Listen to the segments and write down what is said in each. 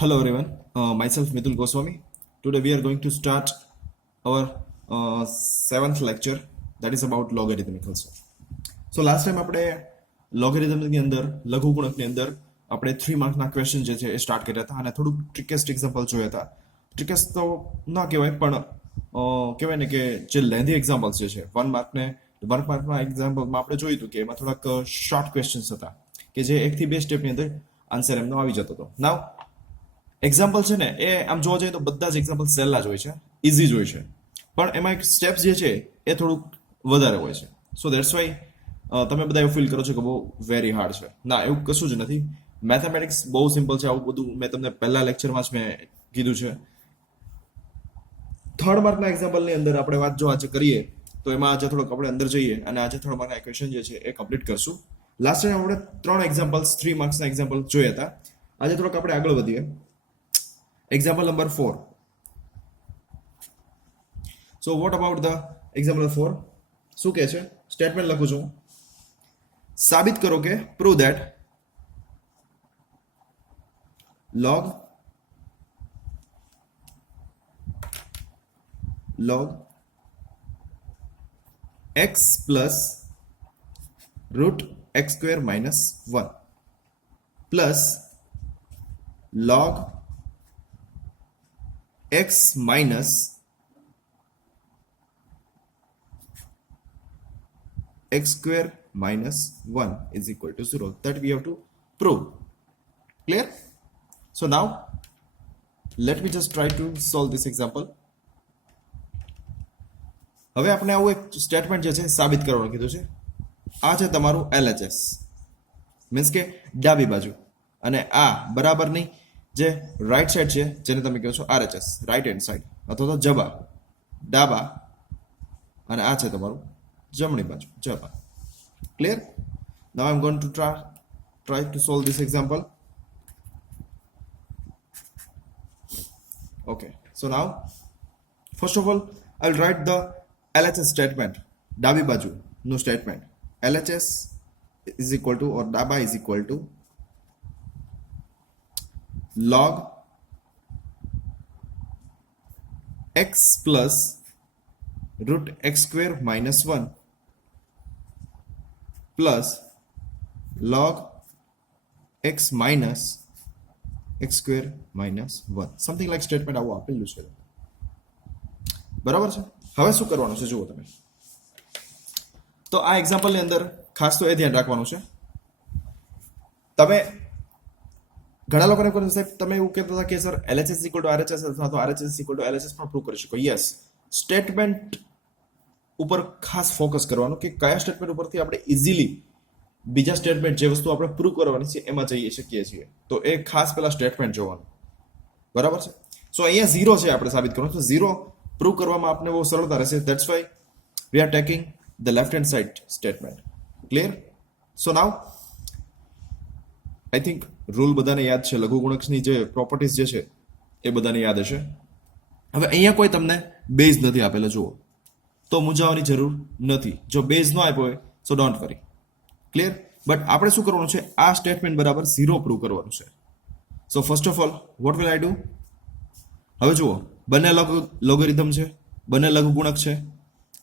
Hello everyone, myself Mithul Goswami. Today we are going to start our seventh lecture that is about logarithmic also. So last time આપણે લોગેરિધમની અંદર લઘુગુણકની અંદર આપણે 3 માર્કના question જે છે એ start કર્યા હતા અને થોડુંક ટ્રિકેસ્ટ એક્ઝામ્પલ જોયા હતા. ટ્રિકેસ્ટ તો ના કહેવાય પણ કહેવાય ને કે જે લેન્ધી એક્ઝામ્પલ્સ જે છે 1 માર્કને 1 માર્કના એક્ઝામ્પલમાં આપણે જોયું હતું કે એમાં થોડાક શોર્ટ ક્વેશ્ચન્સ હતા કે જે 1 થી 2 સ્ટેપની અંદર આન્સર એમનો આવી જતો હતો. નાવ એક્ઝામ્પલ છે ને એ આમ જોવા જઈએ તો બધા જ એક્ઝામ્પલ સહેલા જ હોય છે, ઇઝી જ હોય છે, પણ એમાં એક સ્ટેપ્સ જે છે એ થોડુંક વધારે હોય છે. સો દેટ્સ વાય તમે બધા એવું ફીલ કરો છો કે બહુ વેરી હાર્ડ છે. ના, એવું કશું જ નથી. મેથેમેટિક્સ બહુ સિમ્પલ છે. આવું બધું મેં તમને પહેલા લેક્ચરમાં જ મેં કીધું છે. 3 માર્કના એક્ઝામ્પલની અંદર આપણે વાત જો આજે કરીએ તો એમાં આજે થોડોક આપણે અંદર જઈએ અને આજે 3 માર્કના ઇક્વેશન જે છે એ કમ્પ્લીટ કરશું. લાસ્ટ ટાઈમ આપણે 3 એક્ઝામ્પલ્સ 3 માર્ક્સના એક્ઝામ્પલ જોયા હતા. આજે થોડોક આપણે આગળ વધીએ. Example number 4. So what about the example 4? શું કહે છે? સ્ટેટમેન્ટ લખું છું. સાબિત કરો કે prove that log x plus root x square minus 1 plus log x minus x square minus 1 is equal to 0. That we have to prove. Clear? So now let me just try to solve this example. હવે આપણે આવું એક statement જે છે સાબિત કરવાનું કીધું છે. આ છે તમારું LHS મીન્સ કે ડાબી બાજુ અને આ બરાબરની જે રાઈટ સાઈડ છે જેને તમે કહો છો RHS રાઈટ હેન્ડ સાઈડ અથવા તો જબા ડાબા અને આ છે તમારું જમણી બાજુ જબા. Clear? Now I am going to try to solve this example. Okay, so now first of all I'll write the LHS statement. ડાબી બાજુ નું statement LHS is equal to or ડાબા is equal to log x plus root x square minus 1 plus log x minus x square minus 1. Something like statement આવું આપેલું છે. બરાબર છે? હવે શું કરવાનું છે જુઓ તમે. તો આ એક્ઝામ્પલની અંદર ખાસ તો એ ધ્યાન રાખવાનું છે. તમે ઘણા લોકોને કહે સાહેબ તમે એવું કહેતા હતા કે sir LHS equal to RHS અથવા તો RHS ઇક્વલ ટુ LHS પણ પ્રૂવ કરી શકો. યસ, સ્ટેટમેન્ટ ઉપર ખાસ ફોકસ કરવાનું કે કયા સ્ટેટમેન્ટ ઉપરથી આપણે ઇઝીલી બીજા સ્ટેટમેન્ટ જે વસ્તુ આપણે પ્રૂવ કરવાની છે એમાં જઈ શકીએ છીએ. તો એ ખાસ પેલા સ્ટેટમેન્ટ જોવાનું. બરાબર છે? સો અહીંયા 0 છે આપણે સાબિત કરવાનું. તો 0 પ્રૂવ કરવામાં આપણે બહુ સરળતા રહેશે. That's why we R taking the left hand side statement. Clear? So now I think rule બધાને યાદ છે. લઘુગુણકની જે પ્રોપર્ટીઝ જે છે એ બધાને યાદ હશે. હવે અહીંયા કોઈ તમને બેઝ નથી આપેલો જુઓ તો મૂંઝાવાની જરૂર નથી. જો બેઝ ન આપ્યો હોય સો ડોન્ટ વરી. ક્લિયર? બટ આપણે શું કરવાનું છે? આ સ્ટેટમેન્ટ બરાબર 0 પ્રૂવ કરવાનું છે. સો first of all what will I do? હવે જુઓ બંને લોગરિધમ છે, બંને લઘુગુણક છે.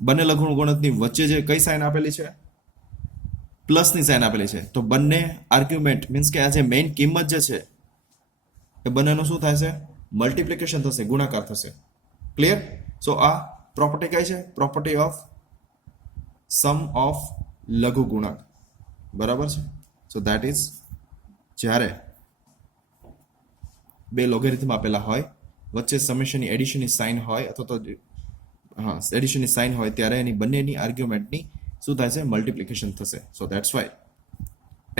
બંને લઘુગુણકની વચ્ચે જે કઈ સાઇન આપેલી છે? પ્લસની સાઇન આપેલી છે. તો બંને આર્ગ્યુમેન્ટ મીન્સ કે આ જે મેઇન કિંમત જે છે એ બંનેનું શું થાય છે? મલ્ટિપ્લિકેશન થશે, ગુણાકાર થશે. ક્લિયર? સો આ પ્રોપર્ટી કઈ છે? પ્રોપર્ટી ઓફ સમ ઓફ લઘુગુણક. બરાબર છે? સો ધેટ ઇઝ જ્યારે બે લોગેરિધમ આપેલા હોય વચ્ચે સમેશનની એડિશનની સાઇન હોય અથવા તો એડિશનની સાઇન હોય ત્યારે એની બંનેની આર્ગ્યુમેન્ટની શું થાય છે? મલ્ટિપ્લિકેશન થશે. So that's why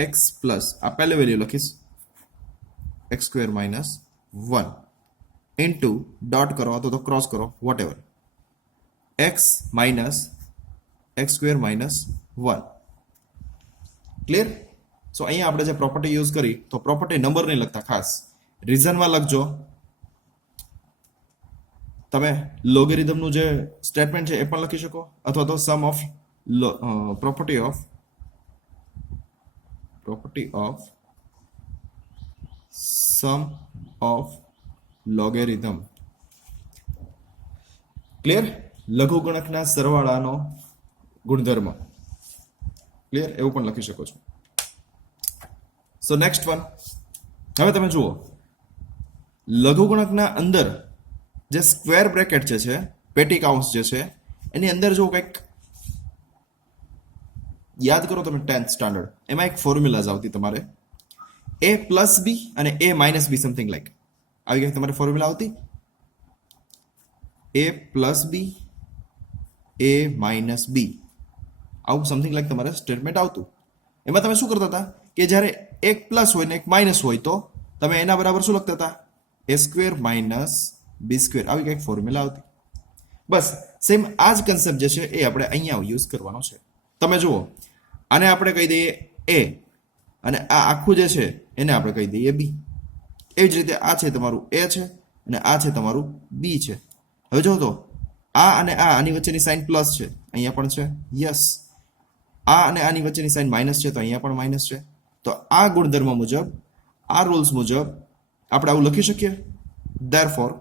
x plus આ પહેલે વેલ્યુ લખીશ x square minus 1 into dot કરો અથવા તો ક્રોસ કરો whatever x minus x square minus 1. Clear? So અહીંયા આપણે જે પ્રોપર્ટી યુઝ કરી તો પ્રોપર્ટી નંબર નહીં લખતા, ખાસ રીઝનમાં લખજો. તમે લોગેરિધમનું જે સ્ટેટમેન્ટ છે એ પણ લખી શકો અથવા તો sum of property of sum of logarithm. Clear? લઘુગુણકના સરવાળાનો ગુણધર્મ. ક્લિયર? એવું પણ લખી શકો છો. So next one. હવે તમે જુઓ, લઘુગુણકના અંદર જે સ્ક્વેર બ્રેકેટ જે છે, પેટી કાઉન્સ જે છે, એની અંદર જો કંઈક યાદ કરો તમે 10th સ્ટાન્ડર્ડ, એમાં એક ફોર્મ્યુલાઝ આવતી તમારે a પ્લસ બી અને a minus b, something like આવી ગઈ તમારે ફોર્મ્યુલા આવતી. a plus b, a minus b, આવું સમથિંગ લાઈક તમારે સ્ટેટમેન્ટ આવતું. એમાં તમે શું કરતા હતા કે જ્યારે એક પ્લસ હોય ને એક માઇનસ હોય તો તમે એના બરાબર શું લખતા હતા? a square minus B square, આવી કંઈક ફોર્મ્યુલા આવતી. બસ સેમ આ જ કન્સેપ્ટ જે છે એ આપણે અહીંયા યુઝ કરવાનો છે. તમે જુઓ, આને આપણે કહી દઈએ a અને આ આખું જે છે એને આપણે કહી દઈએ b. એવી જ રીતે આ છે તમારું a છે અને આ છે તમારું b છે. હવે જો તો આ અને આની વચ્ચેની સાઇન પ્લસ છે, અહીંયા પણ છે, યસ. આ અને આની વચ્ચેની સાઇન માઇનસ છે તો અહીંયા પણ માઇનસ છે. તો આ ગુણધર્મ મુજબ, આ રૂલ્સ મુજબ આપણે આવું લખી શકીએ. Therefore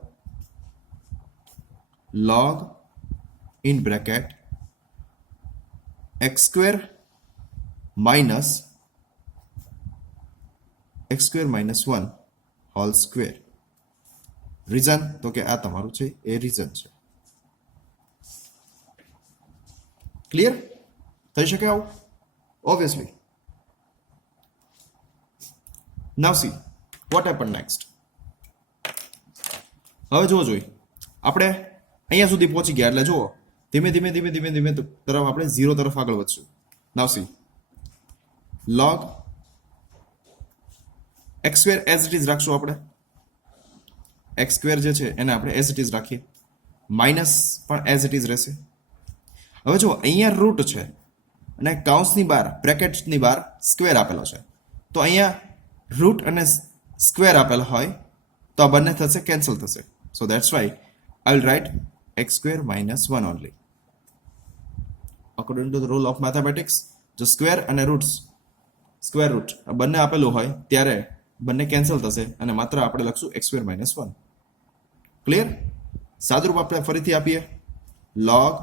log in bracket x square minus 1 whole square. Reason તો કે આ તમારું છે એ રીઝન છે. ક્લિયર? થઈ શકે આવું? Obviously. Now see what happen next. હવે જુઓ, આપણે અહીંયા સુધી પહોંચી ગયા એટલે જુઓ, ધીમે ધીમે ધીમે ધીમે ધીમે તરફ આપણે 0 તરફ આગળ વધશું. Now see log x square as it is રાખશું આપણે. x સ્ક્વેર જે છે એને આપણે એઝ ઇટ ઇઝ રાખીએ. માઇનસ પણ એઝ ઇટ ઇઝ રહેશે. હવે જો અહીંયા રૂટ છે અને કાઉન્સની બહાર, બ્રેકેટની બહાર સ્ક્વેર આપેલો છે, તો અહીંયા રૂટ અને સ્ક્વેર આપેલો હોય તો આ બંને થશે, કેન્સલ થશે. સો that's Y I will write x square minus 1 only. According to the rule of mathematics, જો સ્ક્વેર અને રૂટ્સ, સ્ક્વેર રૂટ બંને આપેલું હોય ત્યારે બંને કેન્સલ થશે અને માત્ર આપણે લખશું x square minus 1. ક્લિયર? સાદુરૂપ આપણે ફરીથી આપીએ. log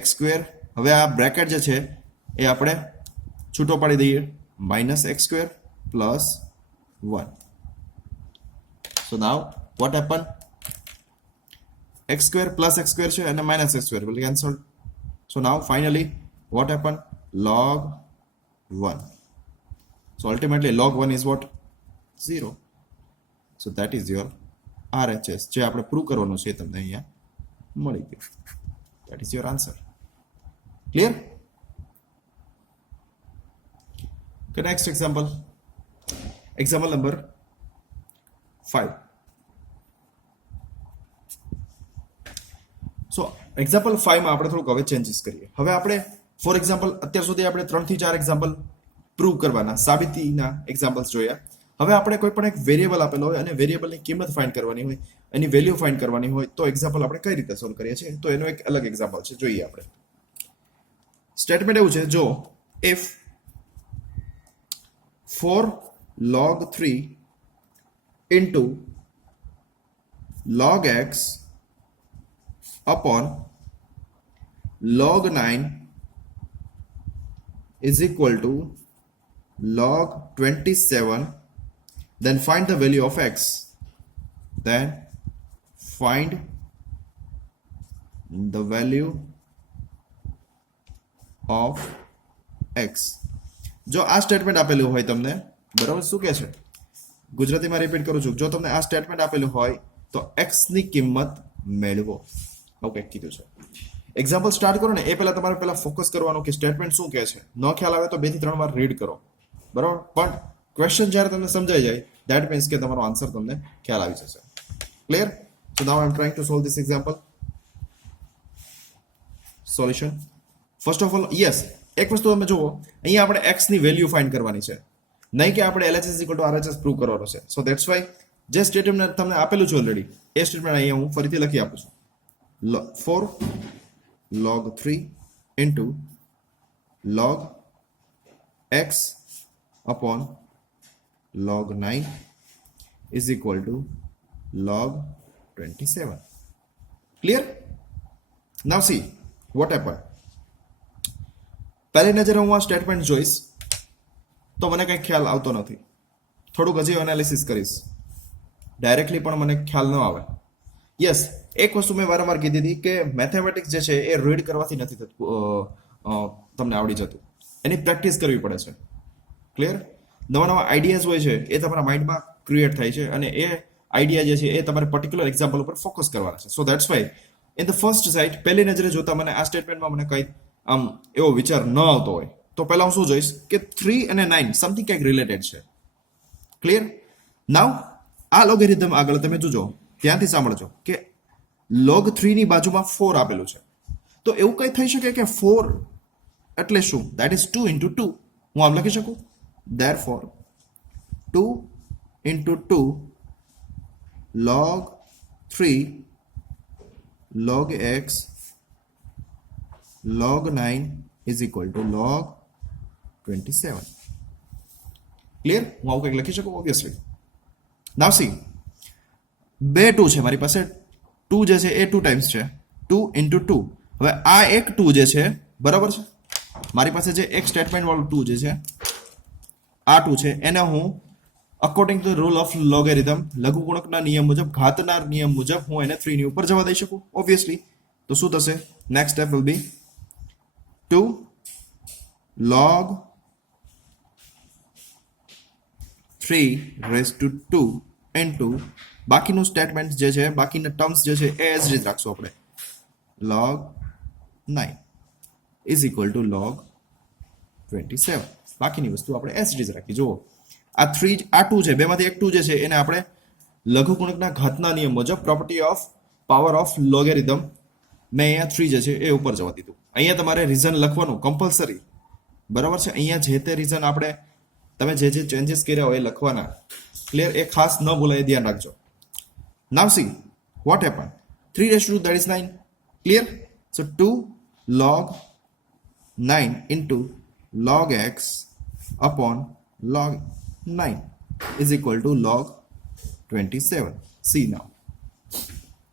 x square, હવે આ બ્રેકેટ જે છે એ આપણે છૂટો પાડી દઈએ, minus x square plus 1. So now what happened? x square plus x square છે અને minus x square will cancel. So now finally what happened? log 1. So ultimately log 1 is what? 0. So that is your RHS, જે આપણે prove કરવાનું છે તમને અહીંયા મળી ગયું. That is your answer. Clear? Okay, next example. Example number 5. So example 5માં આપણે થોડુંક હવે ચેન્જીસ કરીએ. હવે આપણે ફોર એક્ઝામ્પલ અત્યાર સુધી આપણે 3 થી 4 એક્ઝામ્પલ પ્રૂવ કરવાના, સાબિતીના એક્ઝામ્પલ્સ જોયા. હવે આપણે કોઈ પણ એક વેરિયેબલ આપેલો હોય અને વેરિયેબલની કિંમત ફાઇન્ડ કરવાની હોય, એની વેલ્યુ ફાઇન્ડ કરવાની હોય, તો એક્ઝામ્પલ આપણે કઈ રીતે સોલ્વ કરીએ છીએ તો એનો એક અલગ એક્ઝામ્પલ છે, જોઈએ આપણે. સ્ટેટમેન્ટ એવું છે, જો if for log 3 into log x upon log 9 is equal to log 27, then find the value of x. Then find the value of x. જો આ સ્ટેટમેન્ટ આપેલું હોય તમને, બરાબર, શું કહે છે, ગુજરાતીમાં રિપીટ કરું છું, જો તમને આ સ્ટેટમેન્ટ આપેલું હોય તો x ની કિંમત મેળવો. ઓકે, કીધું છે. એક્ઝામ્પલ સ્ટાર્ટ કરો ને એ પહેલા તમારે પહેલા ફોકસ કરવાનું કે સ્ટેટમેન્ટ શું કહે છે. ન ખ્યાલ આવે તો 2 થી 3 વાર રીડ કરો, બરાબર, પણ ક્વેશ્ચન જ્યારે તમને સમજાઈ જાય ધેટ મીન્સ કે તમારો આન્સર તમને ખ્યાલ આવી જશે. Clear? So now I M trying to solve this example. Solution. First of all, yes, એક વસ્તુ તમે જુઓ, અહીંયા આપણે x ની વેલ્યુ ફાઇન્ડ કરવાની છે, નહીં કે આપણે LHS RHS પ્રૂવ કરવાનો છે. સો ધેટ્સ વાય જે સ્ટેટમેન્ટ તમને આપેલું છે ઓલરેડી, એ સ્ટેટમેન્ટ અહીંયા હું ફરીથી લખી આપું છું. for log 3 into log x upon log 9 is equal to log 27. Clear? Now see what happened. પહેલી નજરે હું આ સ્ટેટમેન્ટ જોઈશ તો મને કંઈ ખ્યાલ આવતો નથી. થોડુંક હજી એનાલિસિસ કરીશ. ડાયરેક્ટલી પણ મને ખ્યાલ ન આવે. યસ, એક વસ્તુ મેં વારંવાર કીધી હતી કે મેથેમેટિક્સ જે છે એ રીડ કરવાથી નથી થતું, તમને આવડી જતું. એની પ્રેક્ટિસ કરવી પડે છે. ક્લિયર? નવા નવા આઈડિયાઝ હોય છે એ તમારા માઇન્ડમાં ક્રિએટ થાય છે અને એ આઈડિયા જે છે એ તમારે પર્ટિક્યુલર એક્ઝામ્પલ ઉપર ફોકસ કરવાના છે. સો that's Y in the first site પહેલી નજરે જોતા મને આ સ્ટેટમેન્ટમાં મને કંઈ આમ એવો વિચાર ન આવતો હોય તો પહેલા હું શું જોઈશ કે 3 અને 9 સમથિંગ કંઈક રિલેટેડ છે. ક્લિયર? નાવ આ લોગેરિધમ આગળ તમે જોજો, ત્યાંથી સાંભળજો કે log 3 ની બાજુમાં 4 આપેલું છે. તો એવું કંઈ થઈ શકે કે 4 એટલે શું? That is 2 into 2. હું આમ લખી શકું, therefore 2 into 2 log 3 log x log 9 is equal to log 27. Clear? હું આવું કંઈક લખી શકું ઓબ્વિયસલી. નાવ સી, બે 2 છે મારી પાસે. 2 જે છે એ 2 ટાઈમ્સ છે, 2 into 2. હવે આ એક 2 જે છે, બરાબર છે, મારી પાસે જે એક સ્ટેટમેન્ટ વાળું 2 જે છે આ 2 છે એને હું according to rule of logarithm, લઘુગુણકના નિયમ મુજબ, ઘાતના નિયમ મુજબ હું એને 3 ની ઉપર જવા દઈ શકું ઓબ્વિયસલી. તો શું થશે? Next step will be 2 log 3 raised to 2 into બાકીનું સ્ટેટમેન્ટ જે છે, બાકીના ટર્મ્સ જે છે એ એઝ જ રાખશું આપણે, log 9 is equal to log 27. બાકીની વસ્તુ આપણે એઝ જ રાખી. જુઓ આ 3 આ 2 છે, બેમાંથી એક 2 જે છે એને આપણે લઘુગુણકના ઘાતના નિયમ મુજબ property of power of logarithm મેં અહીંયા 3 જે છે એ ઉપર જવા દીધું. અહીંયા તમારે રીઝન લખવાનું કમ્પલસરી, બરાબર છે. અહીંયા જે તે રીઝન આપણે તમે જે જે ચેન્જીસ કર્યા હોય એ લખવાના. ક્લિયર? એ ખાસ ન ભૂલાય, ધ્યાન રાખજો. નાવ see what happen, 3 raised to that is 9. Clear? So 2 log 9 into log x upon log 9 is equal to log 27. See now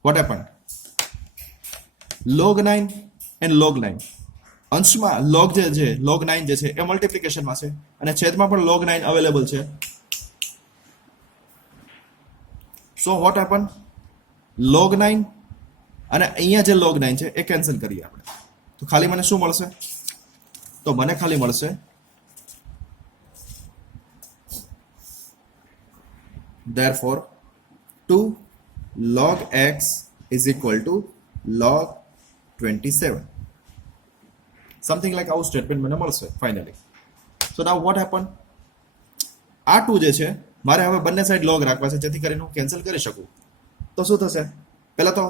what happened, log 9 and log 9 અંશમાં log જે છે, log 9 જે છે એ મલ્ટિપ્લિકેશનમાં છે અને છેદમાં પણ log 9 અવેલેબલ છે. સો વોટ હેપન, log 9 અને અહીંયા જે log 9 છે એ કેન્સલ કરીએ આપણે તો ખાલી મને શું મળશે? તો મને ખાલી મળશે therefore 2 log x is equal to log 27. Something like આવું સ્ટેટમેન્ટ મને મળશે finally. So now what happen, આ 2 જે છે મારે હવે બંને સાઈડ log રાખવા છે જેથી કરીને હું કેન્સલ કરી શકું. તો શું થશે? પહેલા તો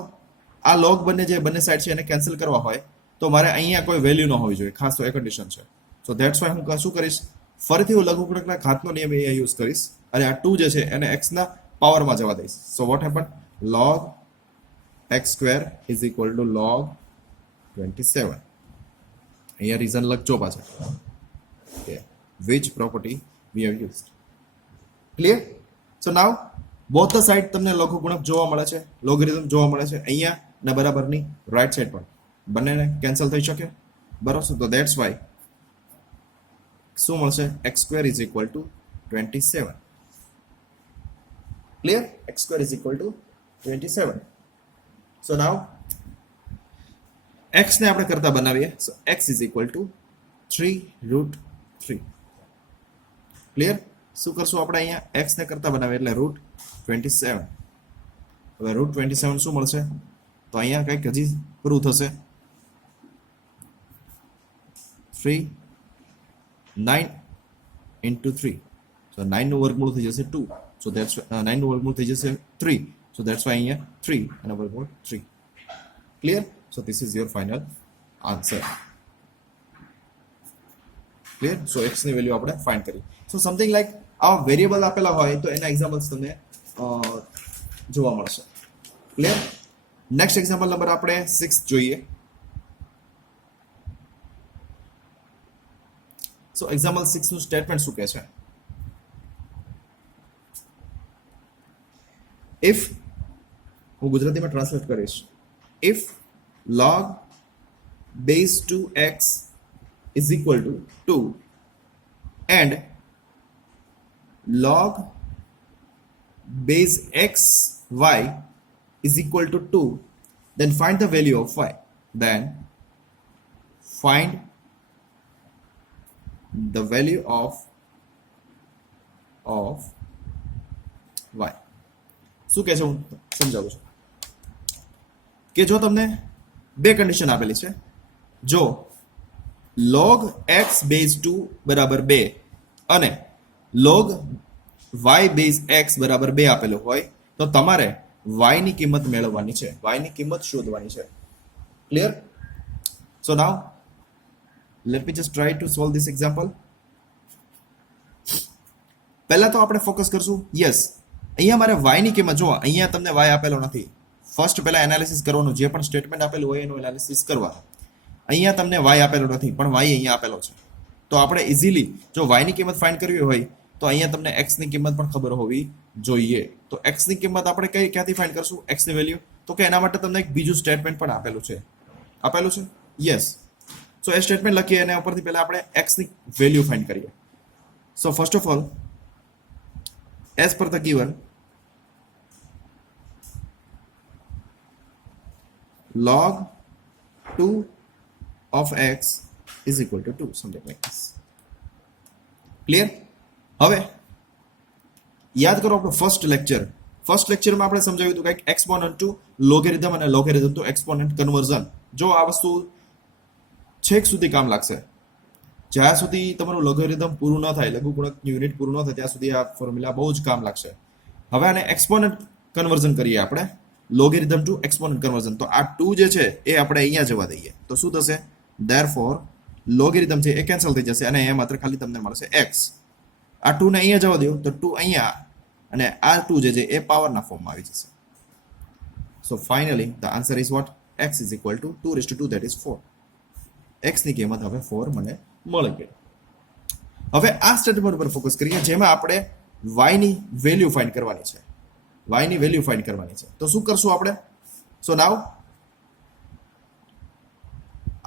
આ log બંને સાઈડ છે એને કેન્સલ કરવા હોય તો મારે અહીંયા કોઈ વેલ્યુ ન હોવી જોઈએ, ખાસ તો એ કન્ડિશન છે. સો ધેટ્સ વાય હું શું કરીશ, ફરીથી હું લઘુગુણકના ઘાતનો નિયમ અહીંયા યુઝ કરીશ અને આ 2 જે છે એને x ના પાવરમાં જવા દઈશ. સો what happen, log x square is equal to log 27. અહીંયા રીઝન લખજો પાછા, which property we have used. Clear? So now both the side તમને લઘુગુણક જોવા મળે છે, લોગેરિધમ જોવા મળે છે અહીંયા અને બરાબરની રાઈટ સાઈડ પણ બંનેને કેન્સલ થઈ શકે, બરાબર. તો ધેટ્સ વાય શું મળશે, x square is equal to 27. Clear? x square is equal to 27. So now x ને આપણે કરતા બનાવીએ. સો x is equal to 3√3. Clear? શું કરશું આપણે અહીંયા x ને કરતા બનાવીએ એટલે √27. હવે √27 શું મળશે? તો અહીંયા કંઈક હજી પૂરું થશે, 9 into 3. સો 9 નું વર્ગમૂળ થઈ જશે 2. સો ધેટ્સ 9 નું વર્ગમૂળ થઈ જશે 3. સો ધેટ્સ વાય અહીંયા 3 અને વર્ગમૂળ 3. Clear? So this is your final answer. Clear? So x ની વેલ્યુ આપણે ફાઇન્ડ કરી. સો સમથિંગ લાઈક આવા વેરિયેબલ આપેલા હોય તો એના એક્ઝામ્પલ્સ તમને જોવા મળશે. ક્લિયર? નેક્સ્ટ એક્ઝામ્પલ નંબર આપણે 6 જોઈએ. સો એક્ઝામ્પલ 6 નું સ્ટેટમેન્ટ શું કહે છે? if હું ગુજરાતીમાં ટ્રાન્સલેટ કરીશ, if log base 2x is equal to 2 and log base x y is equal to 2, then find the value of y. Then find the value of y. શું કહે છે હું સમજાવું છું કે જો તમને બે કન્ડિશન આપેલી છે, જો log x base 2 બરાબર 2 અને log y base x બરાબર 2 આપેલું હોય તો તમારે y ની કિંમત મેળવવાની છે, y ની કિંમત શોધવાની છે. Clear? So now let me just try to solve this example. પહેલા તો આપણે ફોકસ કરશું, યસ અહીંયા મારે y ની કિંમત, જો અહીંયા તમને y આપેલો નથી, ફર્સ્ટ પહેલા એનાલિસિસ કરવાનું, જે પણ સ્ટેટમેન્ટ આપેલું હોય એનું એનાલિસિસ કરવાનું. અહીંયા તમને y આપેલો નથી પણ y અહીંયા આપેલો છે, તો આપણે ઇઝીલી જો y ની કિંમત ફાઇન્ડ કરવી હોય તો અહીંયા તમને x ની કિંમત પણ ખબર હોવી જોઈએ. તો x ની કિંમત આપણે ક્યાંથી ફાઇન્ડ કરશું, x ની વેલ્યુ? તો કે એના માટે તમને એક બીજું સ્ટેટમેન્ટ પણ આપેલું છે, યસ. સો એ સ્ટેટમેન્ટ લખીએ એના ઉપરથી પહેલા આપણે x ની વેલ્યુ ફાઇન્ડ કરીએ. સો first of all, as per the given, log 2 of x is equal to 2, something like this. Clear? હવે યાદ કરો આપણો ફર્સ્ટ લેક્ચરમાં આપણે સમજાવ્યું હતું કે એક્સપોનન્ટ ટુ લોગેરિધમ અને લોગેરિધમ ટુ એક્સપોનન્ટ કન્વર્ઝન. જો આ વસ્તુ છેક સુધી કામ લાગશે, જ્યાં સુધી તમારું લોગેરિધમ પૂરું ન થાય, લઘુગુણક યુનિટ પૂરું ન થાય ત્યાં સુધી આ ફોર્મ્યુલા બહુ જ કામ લાગશે. હવે આને એક્સપોનન્ટ કન્વર્ઝન કરીએ આપણે, લોગેરિધમ ટુ એક્સપોનન્ટ કન્વર્ઝન. તો આ 2 જે છે એ આપણે અહીંયા જવા દઈએ તો શું થશે, ધેરફોર લોગેરિધમ છે એ કેન્સલ થઈ જશે અને અહીંયા માત્ર ખાલી તમને મળશે x. આ 2 ને અહીંયા જવા દો તો 2 અહીંયા અને આ 2 જે છે એ પાવરના ફોર્મમાં આવી જશે. So finally the answer is what, x is equal two 2 that is 4. x ની કિંમત હવે 4 મને મળી ગઈ. હવે આ સ્ટેટમેન્ટ પર ફોકસ કરીએ જેમાં આપણે y ની વેલ્યુ ફાઇન્ડ કરવાની છે. તો શું કરશું આપણે? સો નાઉ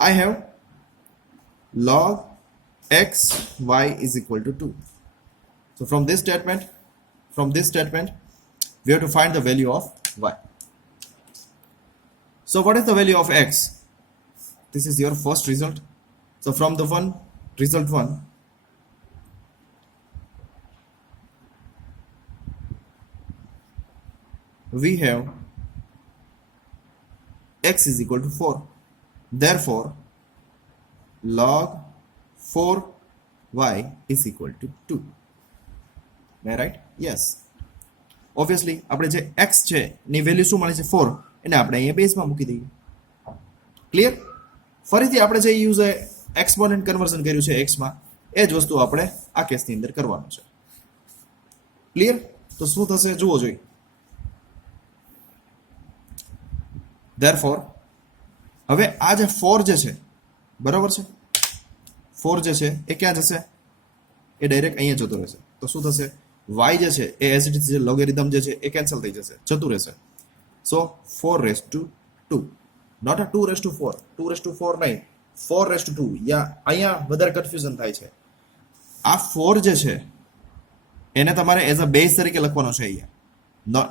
I have log x y is equal to 2. So from this statement we have to find the value of y. So what is the value of x? This is your first result. So from the result 1, we have x is equal to 4. Therefore, log 4y is equal to 2. Am I right? Yes. Obviously, આપણે જે x છે ની value શું મળી છે 4, એને આપણે અહીંયા બેઝમાં મૂકી દઈએ. ક્લિયર? ફરીથી આપણે જે યુઝ એક્સપોનન્ટ કન્વર્ઝન કર્યું છે x માં, એ જ વસ્તુ આપણે આ કેસની અંદર કરવાનું છે. ક્લિયર? તો શું થશે જુઓ જોઈએ. Therefore, હવે આ જે 4 જે છે, બરાબર છે, 4 જે છે એ ક્યાં જશે, એ ડાયરેક્ટ અહીંયા જતો રહેશે. તો શું થશે, y જે છે એ એઝ ઇટ ઇઝ લોગેરિધમ જે છે એ કેન્સલ થઈ જશે, જતું રહેશે. સો 4/2, નોટ અ 2/4, 2/4 નહીં, 4/2. અહીંયા વધારે કન્ફ્યુઝન થાય છે. આ 4 જે છે એને તમારે એઝ અ બેઝ તરીકે લખવાનો છે અહીંયા,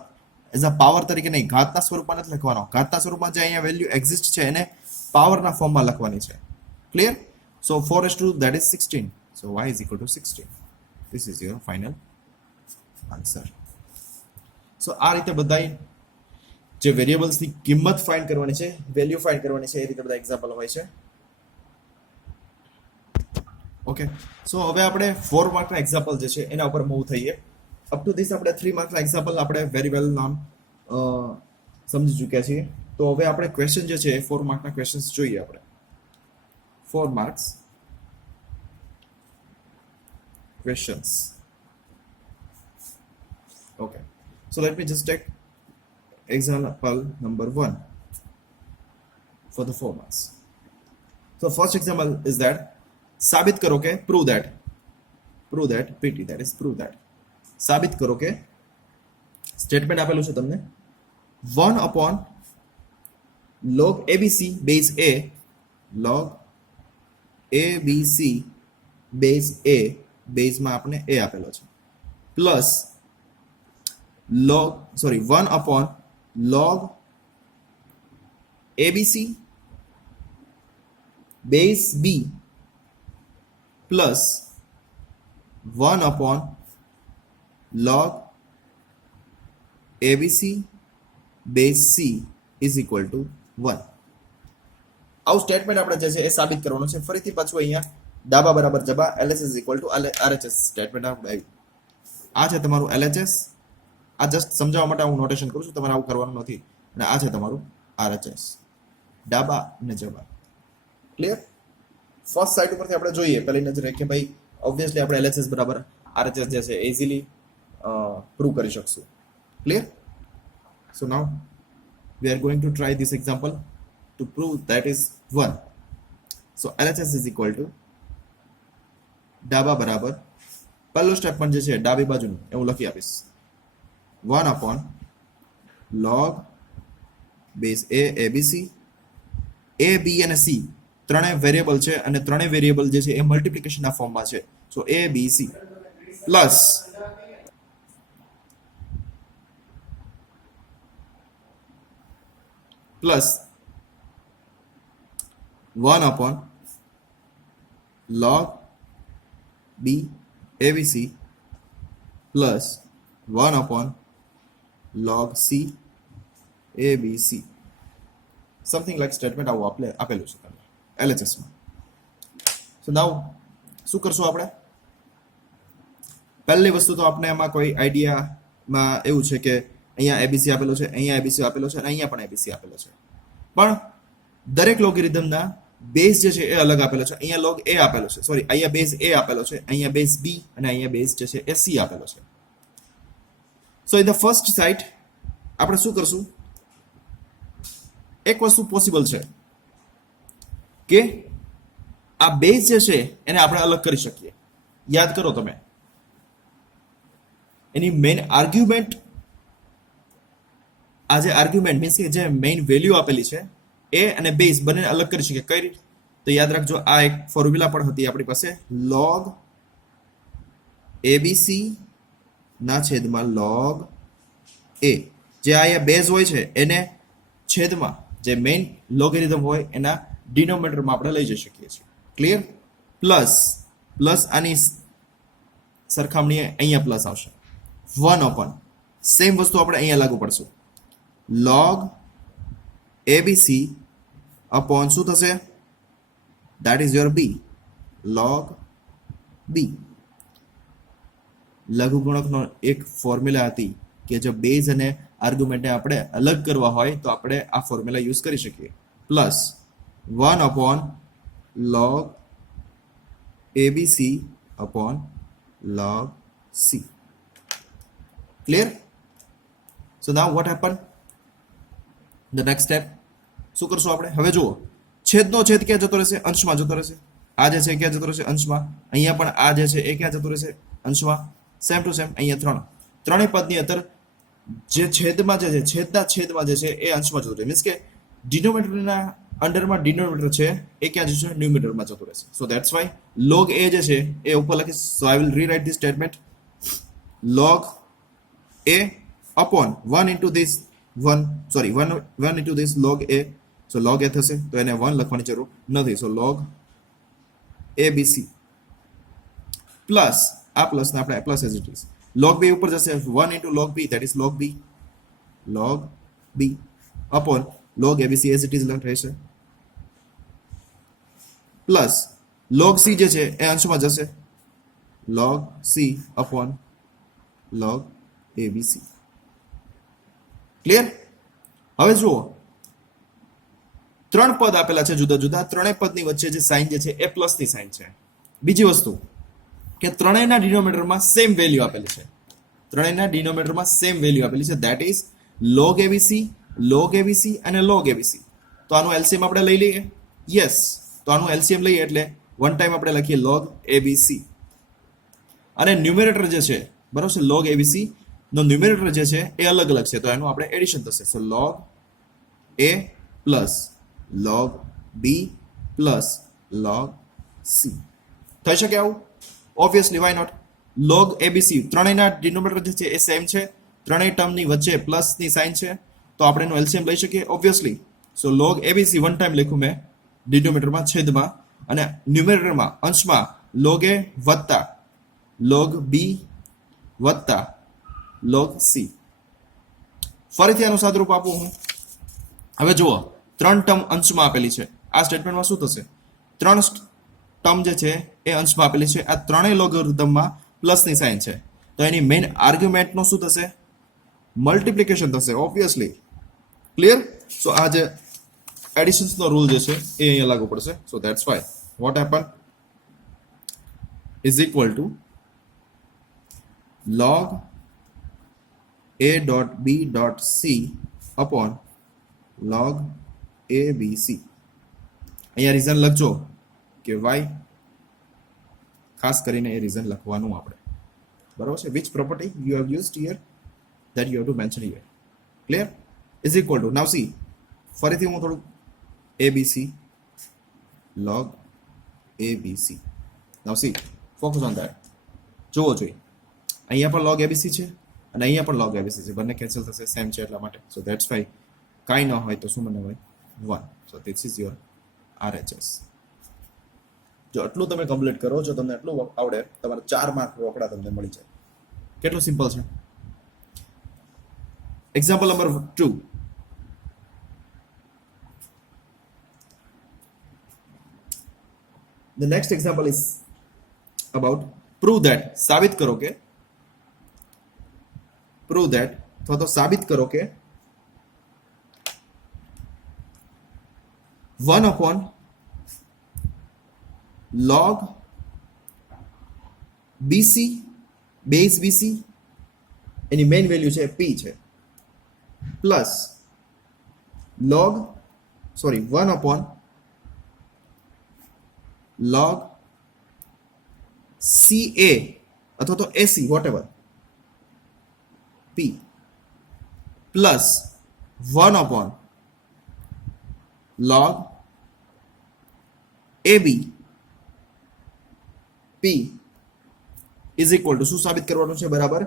એઝ અ પાવર તરીકે નહીં, ઘાતના સ્વરૂપમાં નથી લખવાનો. ઘાતના સ્વરૂપમાં જે અહીંયા વેલ્યુ એક્ઝિસ્ટ છે એને પાવરના ફોર્મમાં લખવાની છે. Clear? So 4/2 that is 16. So y is equal to 16. This is your final answer. સો આ રીતે બધા જે વેરિયેબલ્સની કિંમત ફાઇન્ડ કરવાની છે, વેલ્યુ ફાઇન્ડ કરવાની છે, એ રીતે બધા એક્ઝામ્પલ હોય છે. ઓકે, સો હવે આપણે 4 માર્કના એક્ઝામ્પલ જે છે એના ઉપર મૂવ થઈએ. અપ ટુ ધીસ આપણે 3 માર્કના એક્ઝામ્પલ આપણે વેરી વેલ નામ સમજી ચૂક્યા છીએ. તો હવે આપણે ક્વેશ્ચન જે છે 4 માર્કના ક્વેશ્ચન્સ જોઈએ. આપણે 4 marks questions. Okay, so let me just take example number 1 for the 4 marks. So first example is that साबित करो के prove that pt, that is prove that. साबित करो के સ્ટેટમેન્ટ આપેલું છે તમને 1 upon log abc base a log abc base a બેઝમાં આપણે a આપેલો છે plus log 1 upon log abc base b plus 1 upon log abc base c is equal two 1. આવું સ્ટેટમેન્ટ આપણે જે છે એ સાબિત કરવાનું છે. ફરીથી પાછું અહીંયા ડાબા બરાબર જબા LHS is equal to RHS statement આપણે આવ્યું. આ છે તમારું LHS. આ જસ્ટ સમજાવવા માટે હું નોટેશન કરું છું, તમારે આવું કરવાનું નથી. અને આ છે તમારું RHS, ડાબા અને જબા. ક્લિયર? ફર્સ્ટ સાઇડ ઉપરથી આપણે જોઈએ પહેલી નજરે કે ભાઈ ઓબ્વિયસલી આપણે LHS બરાબર RHS જે છે ઇઝીલી પ્રૂવ કરી શકશું. Clear? So now we are going to try this example to prove that is 1. So LHS is equal to ડાબા બરાબર પહેલો સ્ટેપ પણ જે છે ડાબી બાજુનું એવું લખી આપીશ 1 upon log base a abc a b અને c ત્રણેય વેરિયેબલ છે અને ત્રણેય વેરિયેબલ જે છે એ મલ્ટિપ્લિકેશનના ફોર્મમાં છે. સો a b c plus plus 1 upon log b abc plus 1 upon log c abc something like statement આવું આપેલું છે તમને LHS માં. સો નાઉ શું કરશું આપણે? પહેલી વસ્તુ તો આપણે એમાં કોઈ આઈડિયામાં એવું છે કે અહીંયા એબીસી આપેલો છે, અહીંયા એબીસી આપેલો છે અને અહીંયા પણ એબીસી આપેલો છે. પણ દરેક લોગેરિધમના બેઝ જે છે એ અલગ આપેલો છે. અહીંયા log a આપેલો છે, સોરી અહીંયા બેઝ a આપેલો છે, અહીંયા બેઝ b અને અહીંયા બેઝ જે છે એ c આપેલો છે. સો ઇન ધ ફર્સ્ટ સાઇટ આપણે શું કરશું? એક વસ્તુ પોસિબલ છે કે આ બેઝ જે છે એને આપણે અલગ કરી શકીએ. યાદ કરો તમે, એની મેઇન આર્ગ્યુમેન્ટ, આ જે આર્ગ્યુમેન્ટ મીન્સ કે જે મેઇન વેલ્યુ આપેલી છે એ અને બેઝ બંને અલગ કરી શકીએ. કઈ રીતે? તો યાદ રાખજો, આ એક ફોર્મ્યુલા પણ હતી આપણી પાસે, log abc ના છેદમાં log a. જે આ બેઝ હોય છે એને છેદમાં જે મેઇન લોગેરિધમ હોય એના ડિનોમિનેટરમાં આપણે લઈ જઈ શકીએ છીએ. ક્લિયર? પ્લસ આની સરખામણીએ અહીંયા પ્લસ આવશે 1 upon સેમ વસ્તુ આપણે અહીંયા લાગુ પડશું log abc upon શું થશે? that is your b log b. લઘુગુણકનો એક ફોર્મ્યુલા હતી કે જો બેઝ અને આર્ગ્યુમેન્ટને આપણે અલગ કરવા હોય તો આપણે આ ફોર્મ્યુલા યુઝ કરી શકીએ. Plus 1 upon log abc upon log c. Clear? So now what happened? The next step શું કરશું આપણે? હવે જુઓ, છેદનો છેદ ક્યાં જતો રહેશે? અંશમાં જતો રહેશે. આ જે છે ક્યાં જતો રહેશે? અંશમાં. અહીંયા પણ આ જે છે એ ક્યાં જતો રહેશે? અંશમાં. સેમ ટુ સેમ અહીંયા ત્રણેય પદની અંદર જે છેદમાં જે છે છેદમાં જે છે એ અંશમાં જતું રહે. મીન્સ કે ડિનોમિનેટરના અંડરમાં ડિનોમિનેટર છે એ ક્યાં જશે? ન્યુમિનેટરમાં જતું રહેશે. So that's why log a જે છે એ ઉપર લખીશ. So I will rewrite this statement log a upon 1 into this 1 into this log a. so log a થશે તો એને 1 લખવાની જરૂર નથી. so log abc પ્લસ આ પ્લસ ને આપણે plus as it is log b ઉપર જશે 1 into log b, that is log b upon log abc as it is રહેશે. પ્લસ log c જે છે એ અંશમાં જશે log c upon log abc. Clear? હવે જુઓ, ત્રણ પદ આપેલા છે જુદા જુદા, ત્રણેય પદની વચ્ચે જે સાઇન જે છે એ પ્લસ ની સાઇન છે. બીજી વસ્તુ કે ત્રણેયના ડિનોમિનેટરમાં સેમ વેલ્યુ આપેલી છે. ધેટ ઇઝ log abc અને log abc. તો આનું એલસીએમ આપણે લઈ લઈએ. યસ, તો આનું એલસીએમ લઈએ એટલે વન ટાઈમ આપણે લખીએ log abc અને ન્યુમેરેટર જે છે બરોબર છે log abc, નો ન્યુમેરેટર જે છે એ અલગ અલગ છે, તો એનું આપણે એડિશન થશે. So log a plus log b plus log c થઈ શકે આવું? Obviously, why not? log abc ત્રણેયના ડિનોમિનેટર જે છે એ સેમ છે, ત્રણેય ટર્મની વચ્ચે પ્લસની સાઇન છે, તો આપણે એનું એલસીએમ લઈ શકીએ ઓબ્વિયસલી. સો log abc વન ટાઈમ લખ્યું મેં ડિનોમિનેટરમાં, છેદમાં, અને ન્યુમેરેટરમાં અંશમાં log a વત્તા log b વત્તા log c. ફરીથી આનું સાદુરૂપ આપું હું. હવે જુઓ, ત્રણ ટર્મ અંશમાં આપેલી છે. આ સ્ટેટમેન્ટમાં શું થશે? ત્રણ ટર્મ જે છે એ અંશમાં આપેલી છે. આ ત્રણેય લોગરિધમમાં પ્લસની સાઇન છે, તો એની મેઇન આર્ગ્યુમેન્ટનો શું થશે? મલ્ટિપ્લિકેશન થશે ઓબ્વિયસલી. ક્લિયર? સો આ જે એડિશન્સનો રૂલ જે છે એ અહીંયા લાગુ પડશે. સો that's Y what happen is equal two log a dot b dot c upon log abc. અહીંયા રીઝન લખજો કે વાય, ખાસ કરીને એ રીઝન લખવાનું આપણે, બરાબર છે? Which property you have used here, that you have to mention here. Clear? Is equal to, now see, ફરીથી હું થોડું abc log abc. Now see, focus on that. જોવો જોઈએ, અહીંયા પણ log abc છે અને અહીંયા પણ log abc છે, બંને કેન્સલ થશે, સેમ છે એટલા માટે. સો ધેટ્સ વાય કાંઈ ન હોય તો શું મને હોય? 1. So this is your RHS. જો આટલું તમે કમ્પ્લીટ કરો, જો તમને આટલું આવડે, તમારે 4 માર્ક રોકડા તમને મળી જાય. કેટલું સિમ્પલ છે. Example number 2. The next example is about prove that. સાબિત કરો કે, prove that અથવા તો સાબિત કરો કે 1 upon log BC base BC એની મેઇન વેલ્યુ છે P છે, plus log 1 upon log CA અથવા તો AC whatever P plus 1 upon log AB P is equal to, શું સાબિત કરવાનું છે? બરાબર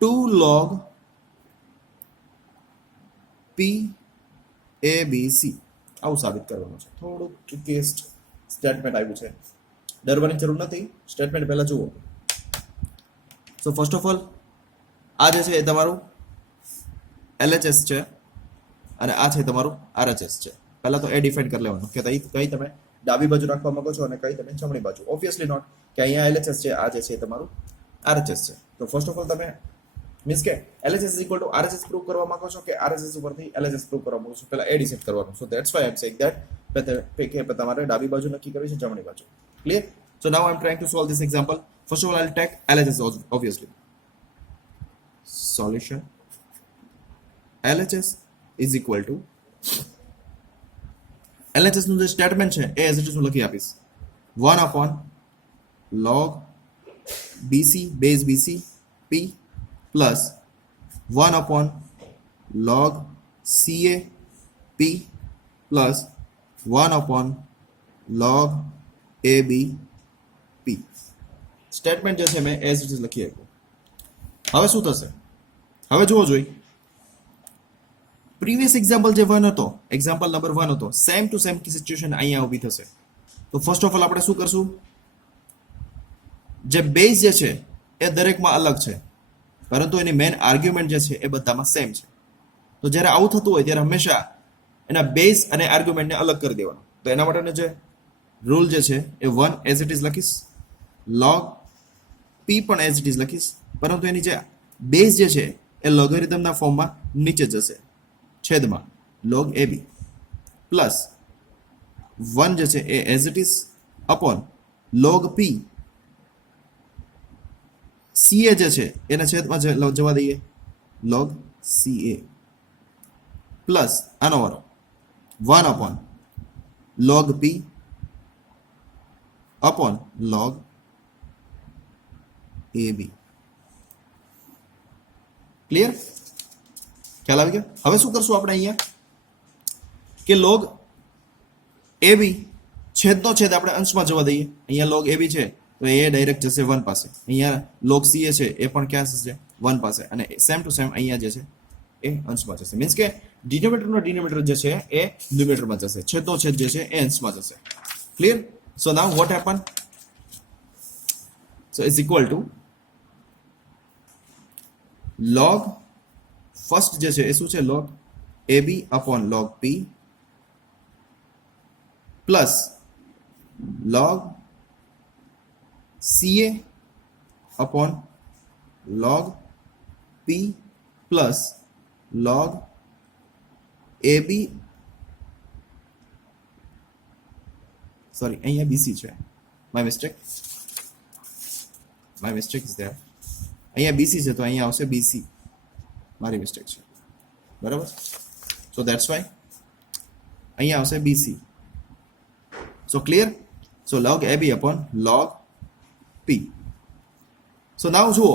2 log P ABC. આવું સાબિત કરવાનું છે. થોડું ટ્રિકીએસ્ટ સ્ટેટમેન્ટ આવ્યું છે, ડરવાની જરૂર નથી. સ્ટેટમેન્ટ પહેલા જુઓ. સો ફર્સ્ટ ઓફ ઓલ, આ જે છે એ તમારું LHS છે અને આ છે તમારું RHS છે. પહેલા તો એ ડિફાઇન કરી લેવાનું કે કઈ તમે ડાબી બાજુ રાખવા માંગો છો અને કઈ તમે જમણી બાજુ. ઓબ્વિયસલી નોટ કે અહીંયા LHS છે, આ જે છે તમારું RHS છે. તો ફર્સ્ટ ઓફ ઓલ તમે મીન્સ કે LHS is equal to RHS prove કરવા માંગો છો કે RHS ઉપરથી LHS પ્રૂવ કરવા માંગો છો, પહેલા એ ડિસાઇડ કરવાનું. સો that's why I am saying that કે તમારે ડાબી બાજુ નક્કી કરવી છે, જમણી બાજુ. Clear? So now I M trying to solve this example. First of all I will take LHS obviously. Solution LHS is equal to, LHS નું જે સ્ટેટમેન્ટ છે એ એઝ ઇટ ઇઝ હું લખી આપીશ. 1 upon log BC base BC P plus 1 upon log CA P plus 1 upon log AB P. Statement જે છે મેં એઝ ઇટ ઇઝ લખી આપ્યું. હવે શું થશે? હવે જુઓ જોઈ, પ્રીવિયસ એક્ઝામ્પલ જે 1 હતો, એક્ઝામ્પલ નંબર 1 હતો, સેમ ટુ સેમ સિચ્યુએશન અહીંયા ઊભી થશે. તો ફર્સ્ટ ઓફ ઓલ આપણે શું કરશું? જે બેઝ જે છે એ દરેકમાં અલગ છે, પરંતુ એની મેઇન આર્ગ્યુમેન્ટ જે છે એ બધામાં સેમ છે. તો જ્યારે આવું થતું હોય ત્યારે હંમેશા એના બેઝ અને આર્ગ્યુમેન્ટને અલગ કરી દેવાનો. તો એના માટેનો જે રૂલ જે છે એ 1 એઝ ઇટ ઇઝ લખીશ, log P પણ એઝ ઇટ ઇઝ લખીશ, પરંતુ એની જે બેઝ જે છે એ લોગરિધમના ફોર્મમાં નીચે જશે, છેદમાં log AB પ્લસ 1 જે છે એ as it is upon log P CA જે છે એને છેદમાં જવા દઈએ, log CA પ્લસ આનો વારો 1 upon log P upon log AB. Clear? ખ્યાલ આવી ગયો? હવે શું કરશું આપણે અહીંયા કે log ab છેદનો છેદ આપણે અંશમાં જવા દઈએ. અહીંયા log ab છે તો એ ડાયરેક્ટ જશે 1 પાસે. અહીંયા log ca છે એ પણ ક્યાં જશે? 1 પાસે. અને સેમ ટુ સેમ અહીંયા જે છે એ અંશમાં જશે. મીન્સ કે ડિનોમિનેટરનો ડિનોમિનેટર જે છે એ ન્યુમેરેટરમાં જશે. છેદનો છેદ જે છે એ અંશમાં જશે. Clear? So now vote happen? So is equal two log first જે છે એ શું છે? log ab upon log p plus log ca upon log p plus log ab, sorry અહીંયા bc છે, my mistake is there. અહીંયા bc છે તો અહીંયા આવશે bc, મારી મિસ્ટેક છે, બરાબર? સો ધેટ્સ વાય અહીંયા આવશે bc. સો ક્લિયર? સો log ab upon log p. સો નાઉ જુઓ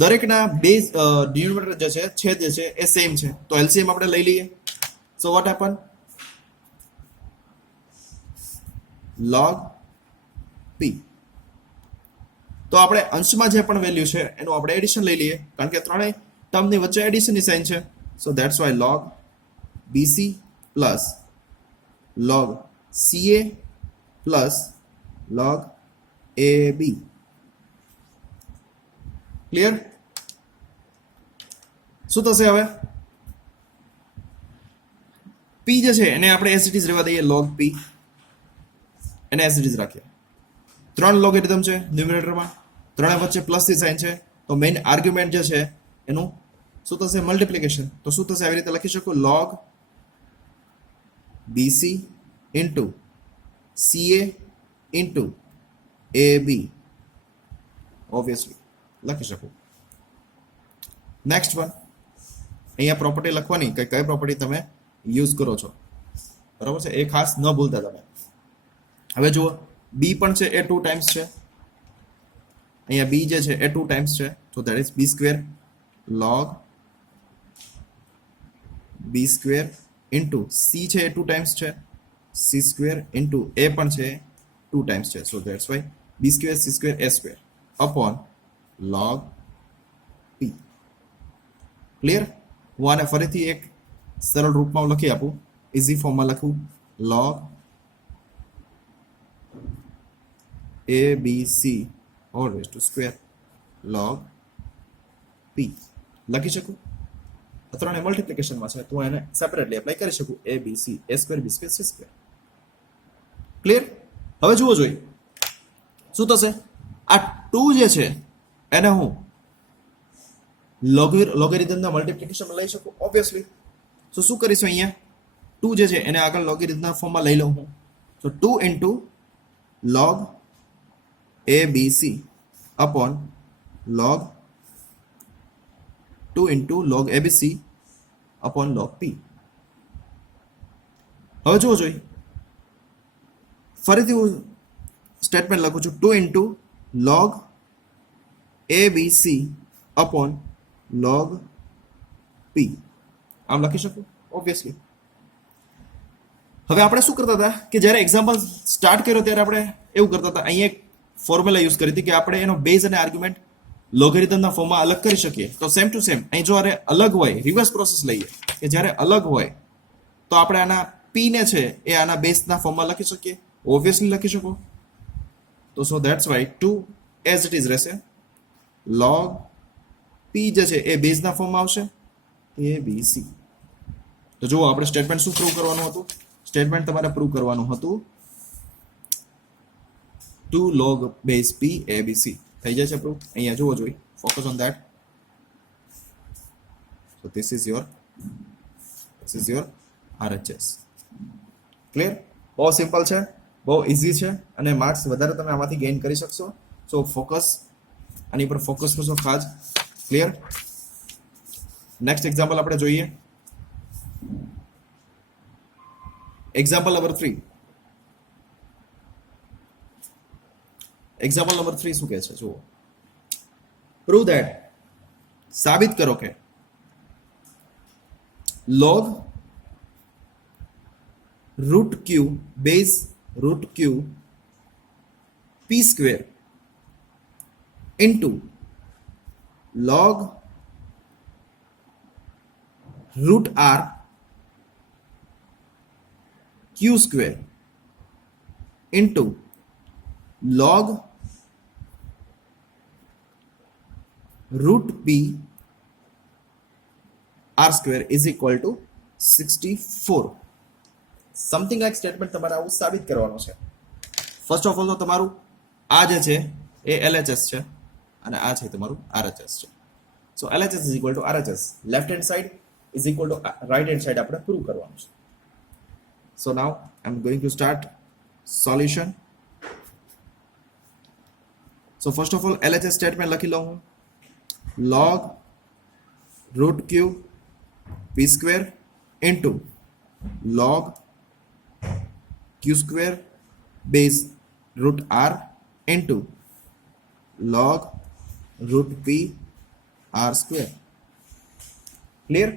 દરેકના બેઝ ડિનોમિનેટર જે છે છેદ જે છે એ સેમ છે તો એલસીએમ આપણે લઈ લઈએ. સો વોટ હેપન? log p. તો આપણે અંશમાં જે પણ વેલ્યુ છે એનું આપણે એડિશન લઈ લઈએ કારણ કે ત્રણેય ટર્મની વચ્ચે એડિશનની સાઇન છે. સો that's why log bc plus log ca plus log ab. Clear? શું થશે હવે? p જે છે એને આપણે એઝ ઇટ ઇઝ રહેવા દઈએ, log p એને એઝ ઇટ ઇઝ રાખીએ. ત્રણ લોગેરિધમ છે ન્યુમેરેટરમાં, ત્રણે વચ્ચે પ્લસ ની સાઇન છે તો મેઇન આર્ગ્યુમેન્ટ જે છે એનું શું થશે? મલ્ટીપ્લિકેશન. તો શું થશે? આવી રીતે લખી શકું log bc into ca into ab, obviously લખી શકું. નેક્સ્ટ વન અહીંયા પ્રોપર્ટી લખવાની કે કઈ પ્રોપર્ટી તમે યુઝ કરો છો, બરાબર છે? એ ખાસ ન ભૂલતા તમે. હવે જુઓ b પણ છે એ 2 ટાઈમ્સ છે, અહીંયા b જે છે એ 2 ટાઈમ્સ છે તો that is b square log b square into c છે એ 2 ટાઈમ્સ છે, c સ્ક્વેર ઇન્ટુ a પણ છે 2 ટાઈમ્સ છે. સો that's Y b square c square a square upon log p. Clear? હું આને ફરીથી એક સરળ રૂપમાં લખી આપું, ઇઝી ફોર્મમાં લખું log abc whole raise to square log p લખી શકું. ત્રણે મલ્ટીપ્લિકેશનમાં છે તો એને સેપરેટલી એપ્લાય કરી શકું abc a square b square c square. Clear? હવે જુઓ જોઈએ શું થશે. આ 2 જે છે એને હું લોગેરિધમના મલ્ટીપ્લિકેશનમાં લઈ શકું ઓબ્વિયસલી. તો શું કરીશું? અહીંયા 2 જે છે એને આગળ લોગેરિધમના ફોર્મમાં લઈ લઉં હું. તો 2 into log abc upon log 2 into log abc upon log p. હવે જુઓ જોઈએ ફરીથી હું સ્ટેટમેન્ટ લખું છું 2 into log abc upon log p. આમ લખી શકું ઓબ્વિયસલી. હવે આપણે શું કરતા હતા કે જ્યારે એક્ઝામ્પલ સ્ટાર્ટ કર્યો ત્યારે આપણે એવું કરતા હતા, અહીંયા એક ફોર્મ્યુલા યુઝ કરી હતી કે આપણે એનો બેઝ અને આર્ગ્યુમેન્ટ લોગેરિધમના ફોર્મમાં અલગ કરી શકીએ. તો સેમ ટુ સેમ અહીં જો અરે અલગ હોય, રિવર્સ પ્રોસેસ લઈએ કે જ્યારે અલગ હોય તો આપણે આના p ને છે એ આના બેઝના ફોર્મમાં લખી શકીએ, ઓબ્વિયસલી લખી શકો. તો સો that's Y 2 as it is રહેશે log p જે છે એ બેઝના ફોર્મમાં આવશે abc. તો જુઓ આપણે સ્ટેટમેન્ટ શું પ્રૂવ કરવાનું હતું? સ્ટેટમેન્ટ તમારે પ્રૂવ કરવાનું હતું 2 log base p abc. થઈ જાય છે પ્રૂવ? અહીંયા જુઓ જોઈએ, focus on that. So this is your RHS. Clear? બહુ સિમ્પલ છે, બહુ ઇઝી છે અને માર્ક્સ વધારે તમે આમાંથી ગેઇન કરી શકશો. સો ફોકસ આની પર ફોકસ કરશો ખાસ. ક્લિયર? નેક્સ્ટ એક્ઝામ્પલ આપણે જોઈએ. Example number 3. એક્ઝામ્પલ નંબર 3 શું કહે છે? જુઓ, પ્રૂવ ધેટ, સાબિત કરો કે log root q base root q p square into log root r q square into log root p r square is equal to 64. Something like statement તમારે આવું સાબિત કરવાનું છે. ફર્સ્ટ ઓફ ઓલ તો તમારું આ જે છે એ LHS છે અને આ છે તમારું RHS છે. So LHS is equal to RHS, left hand side is equal to right hand side આપણે પ્રૂવ કરવાનું છે. So now I am going to start solution. So first of all LHS statement લખી લઉં હું. log root q p square into log q square base root r into log root p r square. Clear?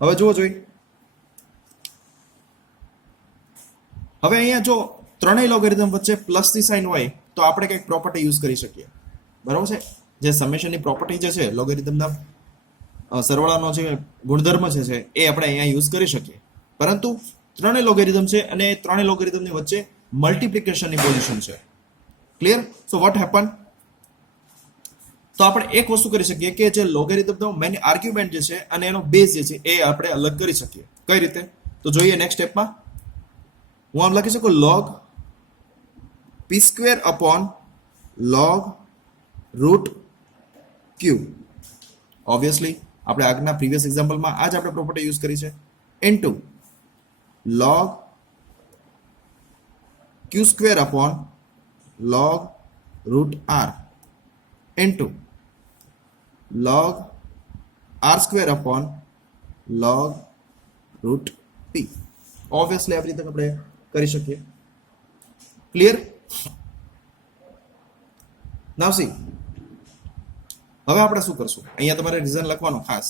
હવે જુઓ જોઈ, હવે અહીંયા જો ત્રણેય લોગેરિધમ વચ્ચે પ્લસની સાઇન હોય તો આપણે કંઈક પ્રોપર્ટી યુઝ કરી શકીએ. બરાબર છે? જે સમેશનની પ્રોપર્ટી જે છે લોગેરિધમના સરવાળાનો જે ગુણધર્મ છે એ આપણે અહીંયા યુઝ કરી શકીએ. પરંતુ ત્રણેય લોગેરિધમ છે અને ત્રણેય લોગેરિધમની વચ્ચે મલ્ટિપ્લિકેશનની પોઝિશન છે. ક્લિયર? So what happen? તો આપણે એક વસ્તુ કરી શકીએ કે જે લોગેરિધમનો મેઇન આર્ગ્યુમેન્ટ જે છે અને એનો બેઝ જે છે એ આપણે અલગ કરી શકીએ. કઈ રીતે? તો જોઈએ નેક્સ્ટ સ્ટેપમાં. હું આમ લખી શકું log p square upon log root q. Obviously આપણે આગળના પ્રીવિયસ એક્ઝામ્પલમાં આ જ આપણે પ્રોપર્ટી યુઝ કરી છે. Into log q square upon log root r into log r square upon log root p. Obviously આવી રીતે આપણે કરી શકીએ. ક્લિયર? નાવ સી, હવે આપણે શું કરશું? અહીંયા તમારે રીઝન લખવાનું ખાસ.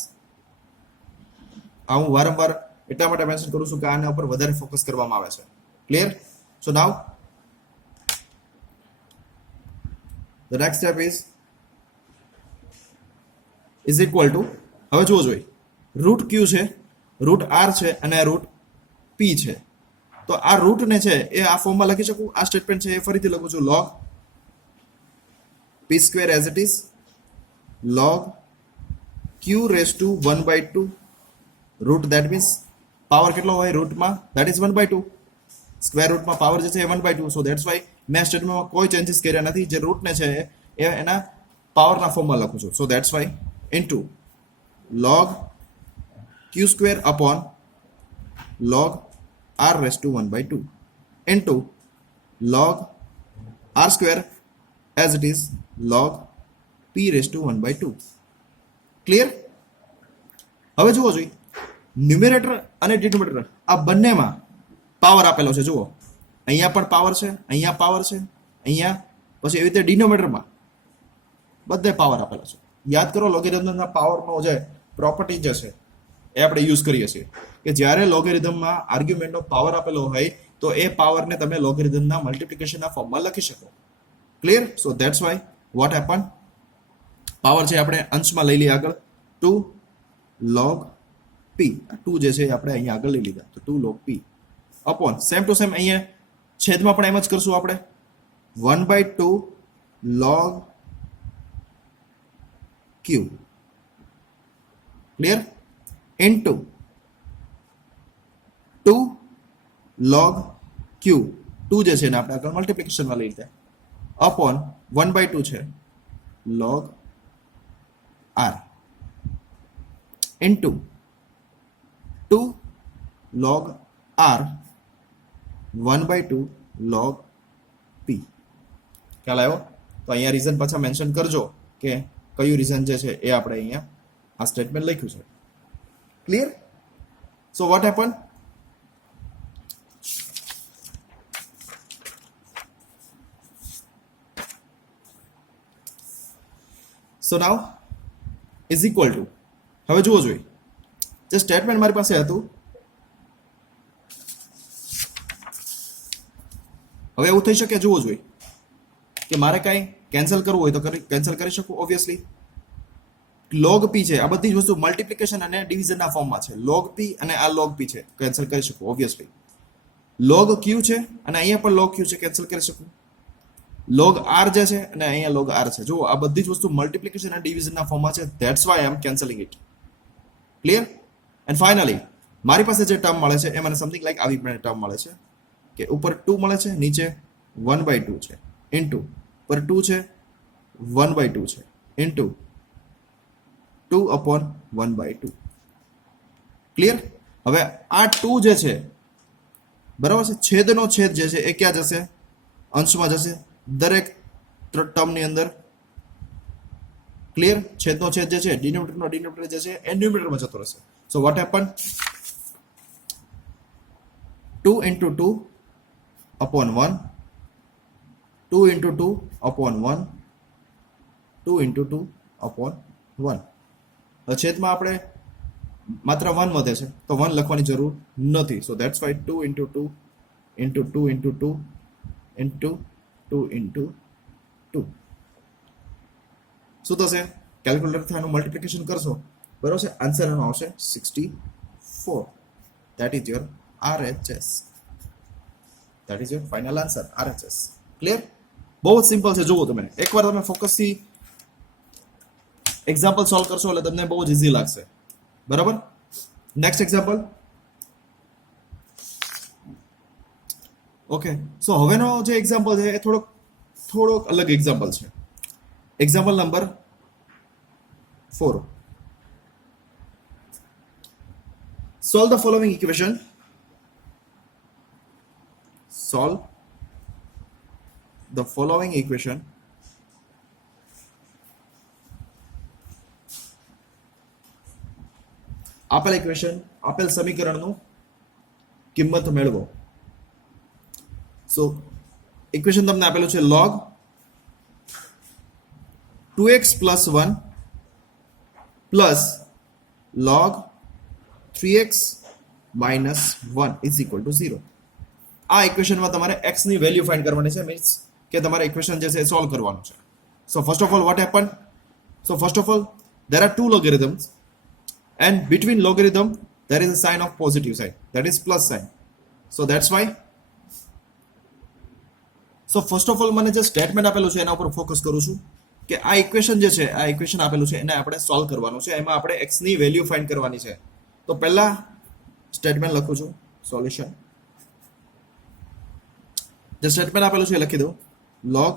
આ હું વારંવાર એટલા માટે મેન્શન કરું છું કે આના ઉપર વધારે ફોકસ કરવામાં આવે છે. Clear? So now the next step is equal two, હવે જુઓ જોઈ, રૂટ ક્યુ છે, રૂટ આર છે અને રૂટ પી છે. તો આ રૂટ ને છે એ આ ફોર્મમાં લખી શકું. આ સ્ટેટમેન્ટ છે એ ફરીથી લખું છું. log p square as it is log q raise to 1/2 root, that means power કેટલો હોય રૂટમાં? That is 1/2. સ્ક્વેર રૂટમાં પાવર જે છે એ 1/2. સો દેટ્સ વાય મેં સ્ટેટમેન્ટમાં કોઈ ચેન્જીસ કર્યા નથી. જે રૂટને છે એ એના પાવરના ફોર્મમાં લખું છું. So that's why into log q square upon log r raise to 1/2 into log r square as it is log p raise to 1/2. Clear? હવે જુઓ જોઈએ, ન્યુમેરેટર અને ડિનોમિનેટર આ બંનેમાં પાવર આપેલો છે. જુઓ, અહીંયા પણ પાવર છે, અહીંયા પાવર છે, અહીંયા પછી એવી રીતે ડિનોમિનેટરમાં બધે પાવર આપેલો છે. યાદ કરો, લોગેરિધમના પાવરનો જે પ્રોપર્ટી જે છે એ આપણે યુઝ કરીએ છીએ કે જ્યારે લોગેરિધમમાં આર્ગ્યુમેન્ટનો પાવર આપેલો હોય તો એ પાવરને તમે લોગેરિધમના મલ્ટિપ્લિકેશનના ફોર્મમાં લખી શકો. Clear? So that's Y what happen, power છે આપણે અંશમાં લઈ લઈએ આગળ. 2 log p, 2 જે છે આપણે અહીંયા આગળ લઈ લીધા, તો 2 log p upon same to same અહીંયા છેદમાં પણ એમ જ કરશું આપણે. 1/2 log q. Clear? Into 2 log q, 2 જે છે ને આપણે આગળ મલ્ટિપ્લિકેશનમાં લઈ લીધા, અપોન 1/2 છે log r into 2 log r 1/2 log p. ખ્યાલ આવ્યો? તો અહીંયા રીઝન પાછા મેન્શન કરજો કે કયું રીઝન જે છે એ આપણે અહીંયા આ સ્ટેટમેન્ટ લખ્યું છે. Clear? So what happen? So now is equal two, હવે જુઓ જોઈએ, જે સ્ટેટમેન્ટ મારી પાસે હતું, હવે એવું થઈ શકે, જોવું જોઈએ કે મારે કાંઈ કેન્સલ કરવું હોય તો કેન્સલ કરી શકું ઓબ્વિયસલી. લોગ પી છે, આ બધી જ વસ્તુ મલ્ટિપ્લિકેશન અને ડિવિઝનના ફોર્મમાં છે. લોગ પી અને આ લોગ પી છે, કેન્સલ કરી શકું ઓબ્વિયસલી. લોગ ક્યુ છે અને અહીંયા પણ લોગ ક્યુ છે, કેન્સલ કરી શકું. લોગ આર જે છે અને અહીંયા લોગ આર છે. જુઓ, આ બધી જ વસ્તુ મલ્ટિપ્લિકેશન અને ડિવિઝનના ફોર્મમાં છે. That's why I am cancelling it. Clear? And finally મારી પાસે જે ટર્મ મળે છે એ મને સમથિંગ લાઈક આવી ટર્મ મળે છે કે ઉપર 2 મળે છે, નીચે 1/2 છે, ઇન્ટુ ઉપર 2 છે, 1/2 છે, ઇન્ટુ 2/1/2. ક્લિયર? હવે આ 2 જે છે, બરાબર છે, છેદનો છેદ જે છે એ ક્યાં જશે? અંશમાં જશે દરેક ટર્મની અંદર. ક્લિયર? છેદનો છેદ જે છે, ડિનોમિનેટર જે છે એ ન્યુમિનેટરમાં જતો રહેશે. સો what happen? 2 into 2/1, 2 into 2/1, 2 into 2/1. છેદમાં આપણે માત્ર 1 વધે છે તો 1 લખવાની જરૂર નથી. So that's Y 2 into 2 into 2 into 2 into 2 into 2. શું થશે? કેલ્ક્યુલેટરથી આનું મલ્ટિપ્લિકેશન કરશો, બરોબર છે, આન્સર એનો આવશે 64. That is your RHS. That is your final answer, RHS. Clear? બહુ જ સિમ્પલ છે. જુઓ, તમે એકવાર તમે ફોકસથી એક્ઝામ્પલ સોલ્વ કરશો એટલે તમને બહુ જ ઇઝી લાગશે. બરાબર? Next example. ઓકે, સો હવેનો જે એક્ઝામ્પલ છે એ થોડોક અલગ એક્ઝામ્પલ છે. Example number 4. Solve the following equation. Solve the following equation. આપેલ ઇક્વેશન, આપેલ સમીકરણનું કિંમત મેળવો. સો ઇક્વેશન તમને આપેલું છે log 2x plus 1 plus log 3x minus 1 is equal to 0. આ ઇક્વેશનમાં તમારે x ની વેલ્યુ ફાઇન્ડ કરવાની છે, મીન્સ કે તમારે ઇક્વેશન જે છે એ સોલ્વ કરવાનું છે. સો first of all vote happen? So first of all there are two logarithms and between logarithm there is a sign of positive sign, that is plus sign. So that's why, so first of all મને જે statement આપેલું છે એના ઉપર focus કરું છું કે આ ઇક્વેશન જે છે, આ ઇક્વેશન આપેલું છે એને આપણે સોલ્વ કરવાનું છે. એમાં આપણે x ની વેલ્યુ ફાઇન્ડ કરવાની છે. તો પહેલા સ્ટેટમેન્ટ લખું છું, સોલ્યુશન. જે સ્ટેટમેન્ટ આપેલું છે એ લખી દો. log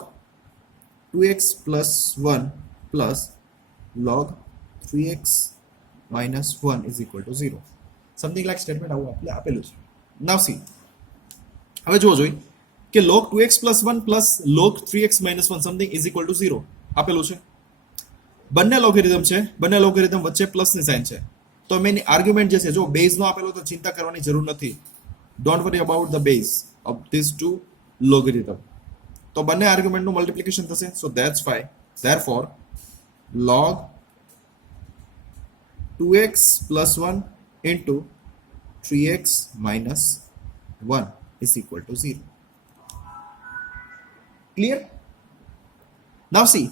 2x plus 1 plus log 3x minus 1 is equal to 0. Something like statement આવું આપણે આપેલું છે. નાવ સી, હવે જોવો જોઈએ કે log 2x plus 1 plus log 3x minus 1 something is equal to 0 આપેલું છે. બંને લોગેરિધમ છે, બંને લોગેરિધમ વચ્ચે પ્લસની સાઇન છે. તો મેં આર્ગ્યુમેન્ટ જે છે, જો બેઝ નો આપેલો તો ચિંતા કરવાની જરૂર નથી. Don't worry about the base of this to logarithm. તો બંને આર્ગ્યુમેન્ટનું મલ્ટિપ્લિકેશન થશે. So that's why therefore log 2x plus 1 into 3x minus 1 is equal to 0. Clear? Now see,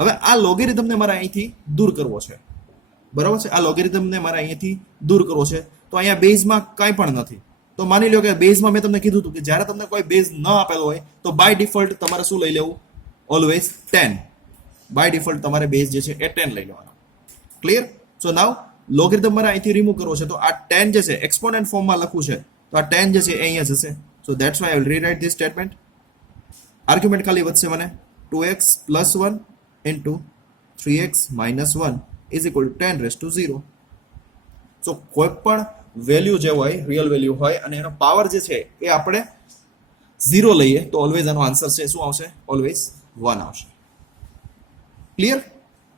હવે આ લોગેરિધમને મારે અહીંથી દૂર કરવો છે. બરાબર છે? આ લોગેરિધમને મારે અહીંથી દૂર કરવો છે. તો અહીંયા બેઝમાં કાંઈ પણ નથી. તો માની લો કે બેઝમાં મેં તમને કીધું હતું કે જ્યારે તમને કોઈ બેઝ ન આપેલો હોય તો બાય ડિફોલ્ટ તમારે શું લઈ લેવું? ઓલવેઝ 10. બાય ડિફોલ્ટ તમારે બેઝ જે છે એ 10 લઈ લેવાનો. ક્લિયર? સો નાવ લોગેરિધમ મારે અહીંથી રિમૂવ કરવો છે. તો આ 10 જે છે એક્સપોનેન્ટ ફોર્મમાં લખવું છે. તો આ 10 જે છે એ અહીંયા જશે. સો that's why I will rewrite this statement. Argument ખાલી વધશે મને 2x plus 1 into 3x minus 1 is equal to 10 raised to 0. સો કોઈ પણ વેલ્યુ જે હોય, રિયલ વેલ્યુ હોય અને એનો પાવર જે છે એ આપણે 0 લઈએ તો ઓલવેઝ આનો આન્સર છે શું આવશે? ઓલવેઝ 1 આવશે. ક્લિયર?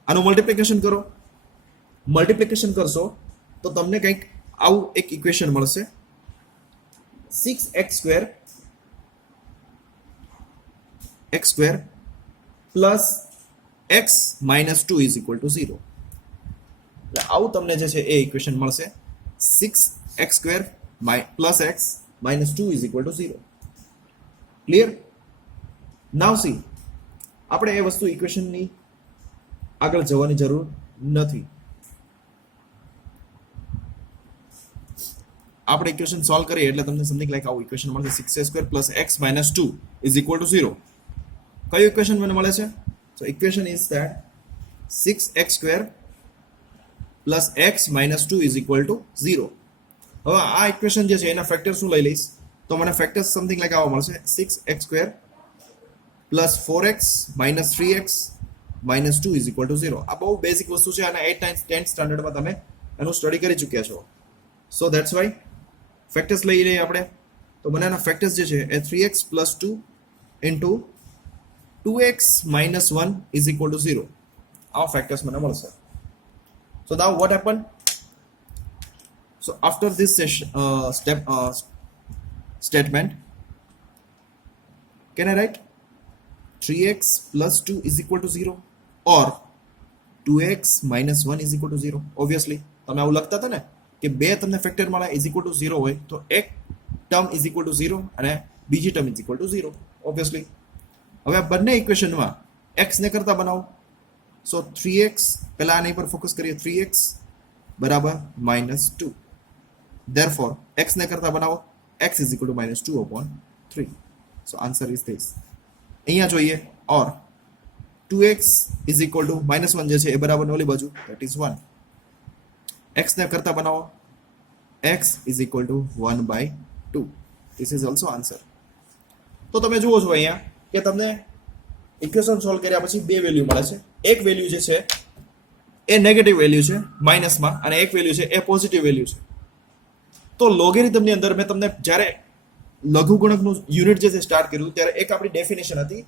આનું મલ્ટિપ્લિકેશન કરો. મલ્ટિપ્લિકેશન કરશો તો તમને કંઈક આવું એક ઇક્વેશન મળશે. 6x square plus x minus 2 is equal to 0. એટલે આવું તમને જે છે એ ઇક્વેશન મળશે. 6x square plus x minus 2 is equal to 0. Clear? Now see, આપણે એ વસ્તુ ઇક્વેશનની આગળ જવાની જરૂર નથી. આપણે ઇક્વેશન સોલ્વ કરીએ એટલે તમને સમથિંગ લાઈક આવું ઇક્વેશન મળશે 6x² plus x minus 2 is equal to 0. કયું ઇક્વેશન મને મળે છે? So equation is that 6x² plus x minus 2 is equal to 0. હવે આ ઇક્વેશન જે છે એના ફેક્ટર શું લઈ લઈશ તો મને ફેક્ટર સમથિંગ લાઈક આવો મળશે 6x² plus 4x minus 3x minus 2 is equal to 0. આ બહુ બેઝિક વસ્તુ છે અને 8th 9th 10th સ્ટાન્ડર્ડમાં તમે એનું સ્ટડી કરી ચૂક્યા છો. સો ધેટ્સ વાય ફેક્ટર્સ લઈ લઈએ આપણે. તો મને એના ફેક્ટર્સ જે છે એ 3x plus 2 into 2x minus 1 is equal to 0. આ ફેક્ટર્સ મને મળશે. So now what happened? So after this statement, can I write 3x plus 2 is equal to 0 or 2x minus 1 is equal to 0? Obviously, તમે આવું લખતા હતા ને કે બે તમને ફેક્ટર મળે is equal to 0 હોય તો એક ટર્મ is equal to 0 અને બીજી term is equal to 0. Obviously, હવે આ બંને ઇક્વેશનમાં x ને કરતા બનાવો. સો 3x પહેલા આની પર ફોકસ કરીએ 3x બરાબર -2. Therefore x ને કરતા બનાવો x is equal to -2/3. So answer is this. અહીંયા જોઈએ or 2x is equal to -1 જે છે એ બરાબર ઓલી બાજુ that is 1. x ને કરતા બનાવો x is equal to 1/2. This is also answer. તો તમે જુઓ છો અહીંયા કે તમને ઇક્વેશન સોલ્વ કર્યા પછી બે વેલ્યુ મળે છે. એક વેલ્યુ જે છે એ નેગેટિવ વેલ્યુ છે માઇનસમાં અને એક વેલ્યુ છે એ પોઝિટિવ વેલ્યુ છે. તો લોગેરિધમની અંદર મેં તમને જ્યારે લઘુગુણકનું યુનિટ જે છે સ્ટાર્ટ કર્યું ત્યારે એક આપણી ડેફિનેશન હતી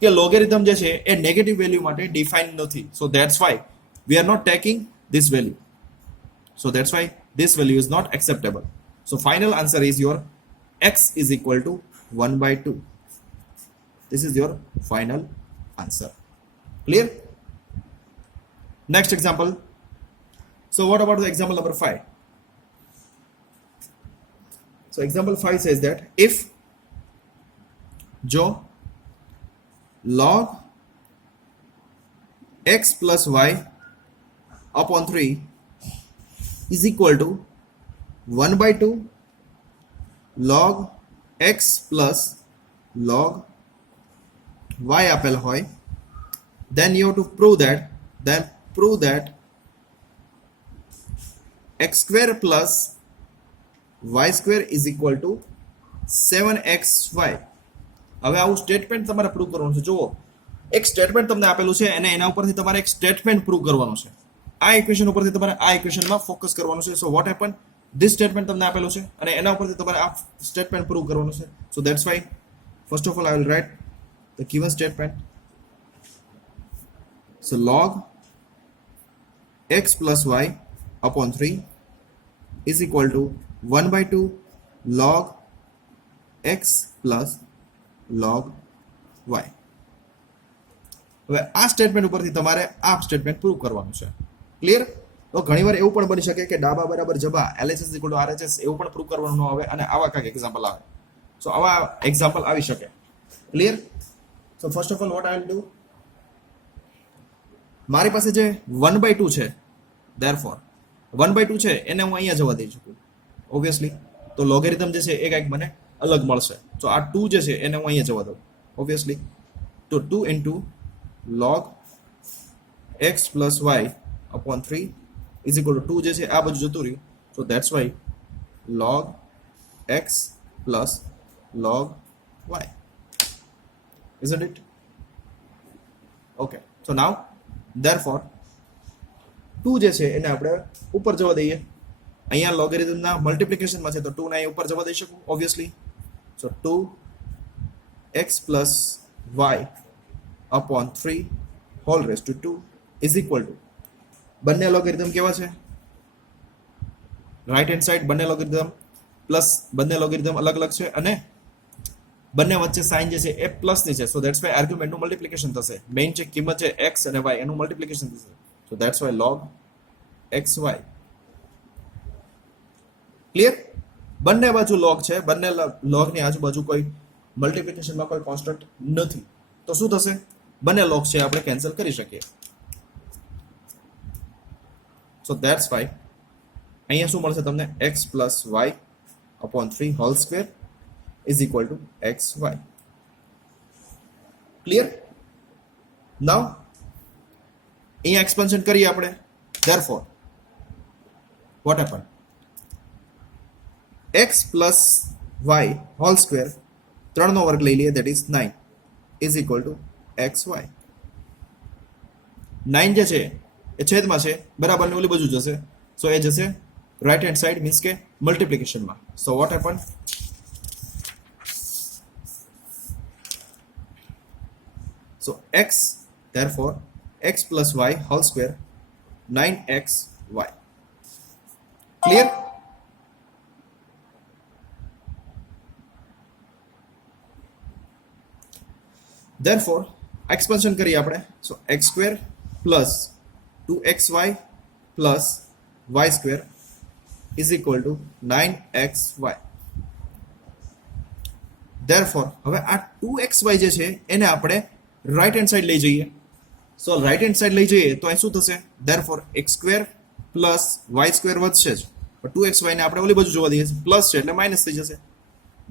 કે લોગેરિધમ જે છે એ નેગેટિવ વેલ્યુ માટે ડિફાઇન નથી. So that's why we are not taking this value. So that's why this value is not acceptable. So final answer is your x is equal to 1/2. This is your final answer. Clear? Next example. So what about the example number 5? So example 5 says that if जो log x plus y upon 3 is equal to 1/2 log x plus log y આપેલ હોય then you have to prove that x square plus y square is equal to 7xy. હવે આવું statement તમારે prove કરવાનું છે. જુઓ એક સ્ટેટમેન્ટ તમને આપેલું છે અને એના ઉપરથી તમારે એક સ્ટેટમેન્ટ પ્રૂવ કરવાનું છે. આ ઇક્વેશન ઉપરથી તમારે આ ઇક્વેશનમાં ફોકસ કરવાનું છે. સો વોટ હેપન ધીસ સ્ટેટમેન્ટ તમને આપેલું છે અને એના ઉપરથી તમારે આ સ્ટેટમેન્ટ પ્રૂવ કરવાનું છે. સો that's Y first of all I will right the given statement. So log x plus y upon 3 is equal to 1/2 log x plus log y. હવે આ સ્ટેટમેન્ટ ઉપરથી તમારે આ સ્ટેટમેન્ટ પ્રૂવ કરવાનું છે. ક્લિયર? તો ઘણીવાર એવું પણ બની શકે કે ડાબા બરાબર જબા LHS = RHS એવું પણ પ્રૂવ કરવાનું ન આવે અને આવા કાંઈક એક્ઝામ્પલ આવે. સો આવા એક્ઝામ્પલ આવી શકે. Clear? So first of all what I will do, મારી પાસે જે 1/2 છે therefore 1/2 છે એને હું અહીંયા જવા દઈ શકું obviously. તો લોગેરિધમ જે છે એ કંઈક મને અલગ મળશે. તો આ 2 જે છે એને હું અહીંયા જવા દઉં obviously. તો 2 into log x plus y upon 3 is equal to 2 જે છે આ બાજુ જતું રહ્યું. So that's why log x plus log y. Isn't it? Okay. So now therefore 2 જે છે એને આપણે ઉપર જવા દઈએ. અહીંયા લોગેરિધમના મલ્ટિપ્લિકેશનમાં છે તો 2 ને અહીંયા ઉપર જવા દઈ શકું obviously. So 2x plus y upon 3 whole raised to 2 is equal to બંને લોગેરિધમ કેવા છે? રાઈટ હેન્ડ સાઈડ બંને લોગેરિધમ પ્લસ બંને લોગેરિધમ અલગ અલગ છે અને બંને વચ્ચે સાઇન જે છે એ પ્લસ ની છે. સો ધેટ્સ વાય આર્ગ્યુમેન્ટનું મલ્ટિપ્લિકેશન થશે. મેઇન જે કિંમત છે x અને y એનું મલ્ટિપ્લિકેશન થશે. So that's why log xy clear? બંને બાજુ log છે, બંને logની આજુબાજુ કોઈ મલ્ટિપ્લિકેશનમાં કોઈ કોન્સ્ટન્ટ નથી, તો શું થશે? બંને log છે આપણે કેન્સલ કરી શકીએ. સો ધેટ્સ વાય અહીંયા શું મળશે તમને? x plus y upon 3 whole square is equal to x y. Clear? Now અહીંયા એક્સપેન્શન કરીએ આપણે. Therefore what happen? x plus y whole square 3 નો વર્ગ લઈ લઈએ, that is 9 is equal to x y. 9 જે છે એ છેદમાં છે, બરાબર ને ઓલી બાજુ જશે, સો એ જશે રાઈટ હેન્ડ સાઈડ, મીન્સ કે મલ્ટિપ્લિકેશનમાં. So what happen? So x therefore x plus y whole square 9xy. Clear? Therefore expansion કરીએ આપણે. So x square plus 2xy plus y square is equal to 9xy. Therefore હવે આ 2xy જે છે એને આપણે રાઈટ હેન્ડ સાઈડ લઈ જઈએ. સો રાઈટ હેન્ડ સાઈડ લઈ જઈએ તો અહીં શું થશે? Therefore x square plus y square વધશે જ, પણ 2xy ને આપણે ઓલી બાજુ જોવા દઈએ, પ્લસ છે એટલે માઇનસ થઈ જશે.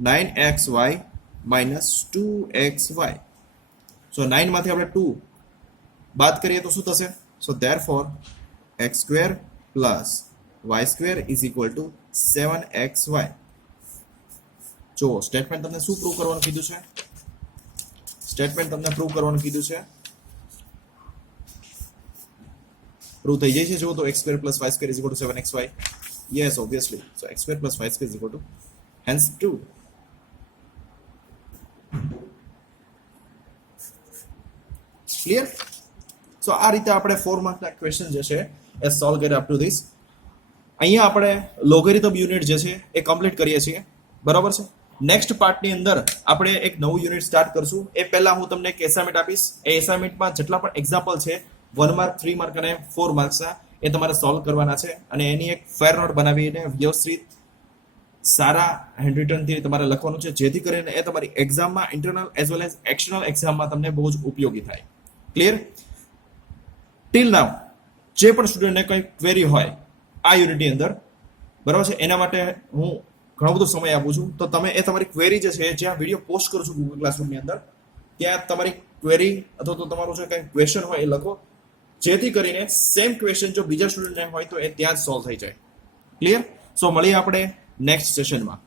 9xy minus 2xy. સો 9 માંથી આપણે 2 બાદ કરીએ તો શું થશે? સો therefore x square plus y square is equal to 7xy. જો સ્ટેટમેન્ટ તમને શું પ્રૂવ કરવાનું કીધું છે? સ્ટેટમેન્ટ તમને પ્રૂવ કરવાનું કીધું છે. પ્રૂવ થઈ જાય છે જો તો x square plus y square is equal to 7xy. Yes, obviously. So x square plus y square is equal to hence 2. Clear? So આ રીતે આપણે 4 માર્કના ક્વેશ્ચન જે છે એ સોલ્વ કર્યા અપ ટુ ધીસ. અહીંયા આપણે લોગેરિધમ યુનિટ જે છે એ કમ્પ્લીટ કરીએ છીએ, બરાબર છે. નેક્સ્ટ પાર્ટની અંદર આપણે એક નવું યુનિટ સ્ટાર્ટ કરશું. એ પહેલા હું તમને એક એસાઇનમેન્ટ આપીશ. એ એસાઇનમેન્ટમાં જેટલા પણ એક્ઝામ્પલ છે 1 માર્ક, 3 માર્ક અને 4 માર્ક્સના, એ તમારે સોલ્વ કરવાના છે અને એની એક ફેર નોટ બનાવીને વ્યવસ્થિત સારા હેન્ડરિટનથી તમારે લખવાનું છે, જેથી કરીને એ તમારી એક્ઝામમાં, internal as well as external એક્ઝામમાં તમને બહુ જ ઉપયોગી થાય. ક્લિયર? ટીલ નાઉ જે પણ સ્ટુડન્ટને કંઈ ક્વેરી હોય આ યુનિટની અંદર, બરાબર છે, એના માટે હું ઘણો બધો સમય આપું છું. તો તમે એ તમારી ક્વેરી જે છે, જ્યાં વિડીયો પોસ્ટ કરું છું ગૂગલ ક્લાસરૂમની અંદર, ત્યાં તમારી ક્વેરી અથવા તો તમારું જે કંઈ ક્વેશ્ચન હોય એ લખો, જેથી કરીને સેમ ક્વેશ્ચન જો બીજા સ્ટુડન્ટને હોય તો એ ત્યાં જ સોલ્વ થઈ જાય. ક્લિયર? સો મળીએ આપણે નેક્સ્ટ સેશનમાં.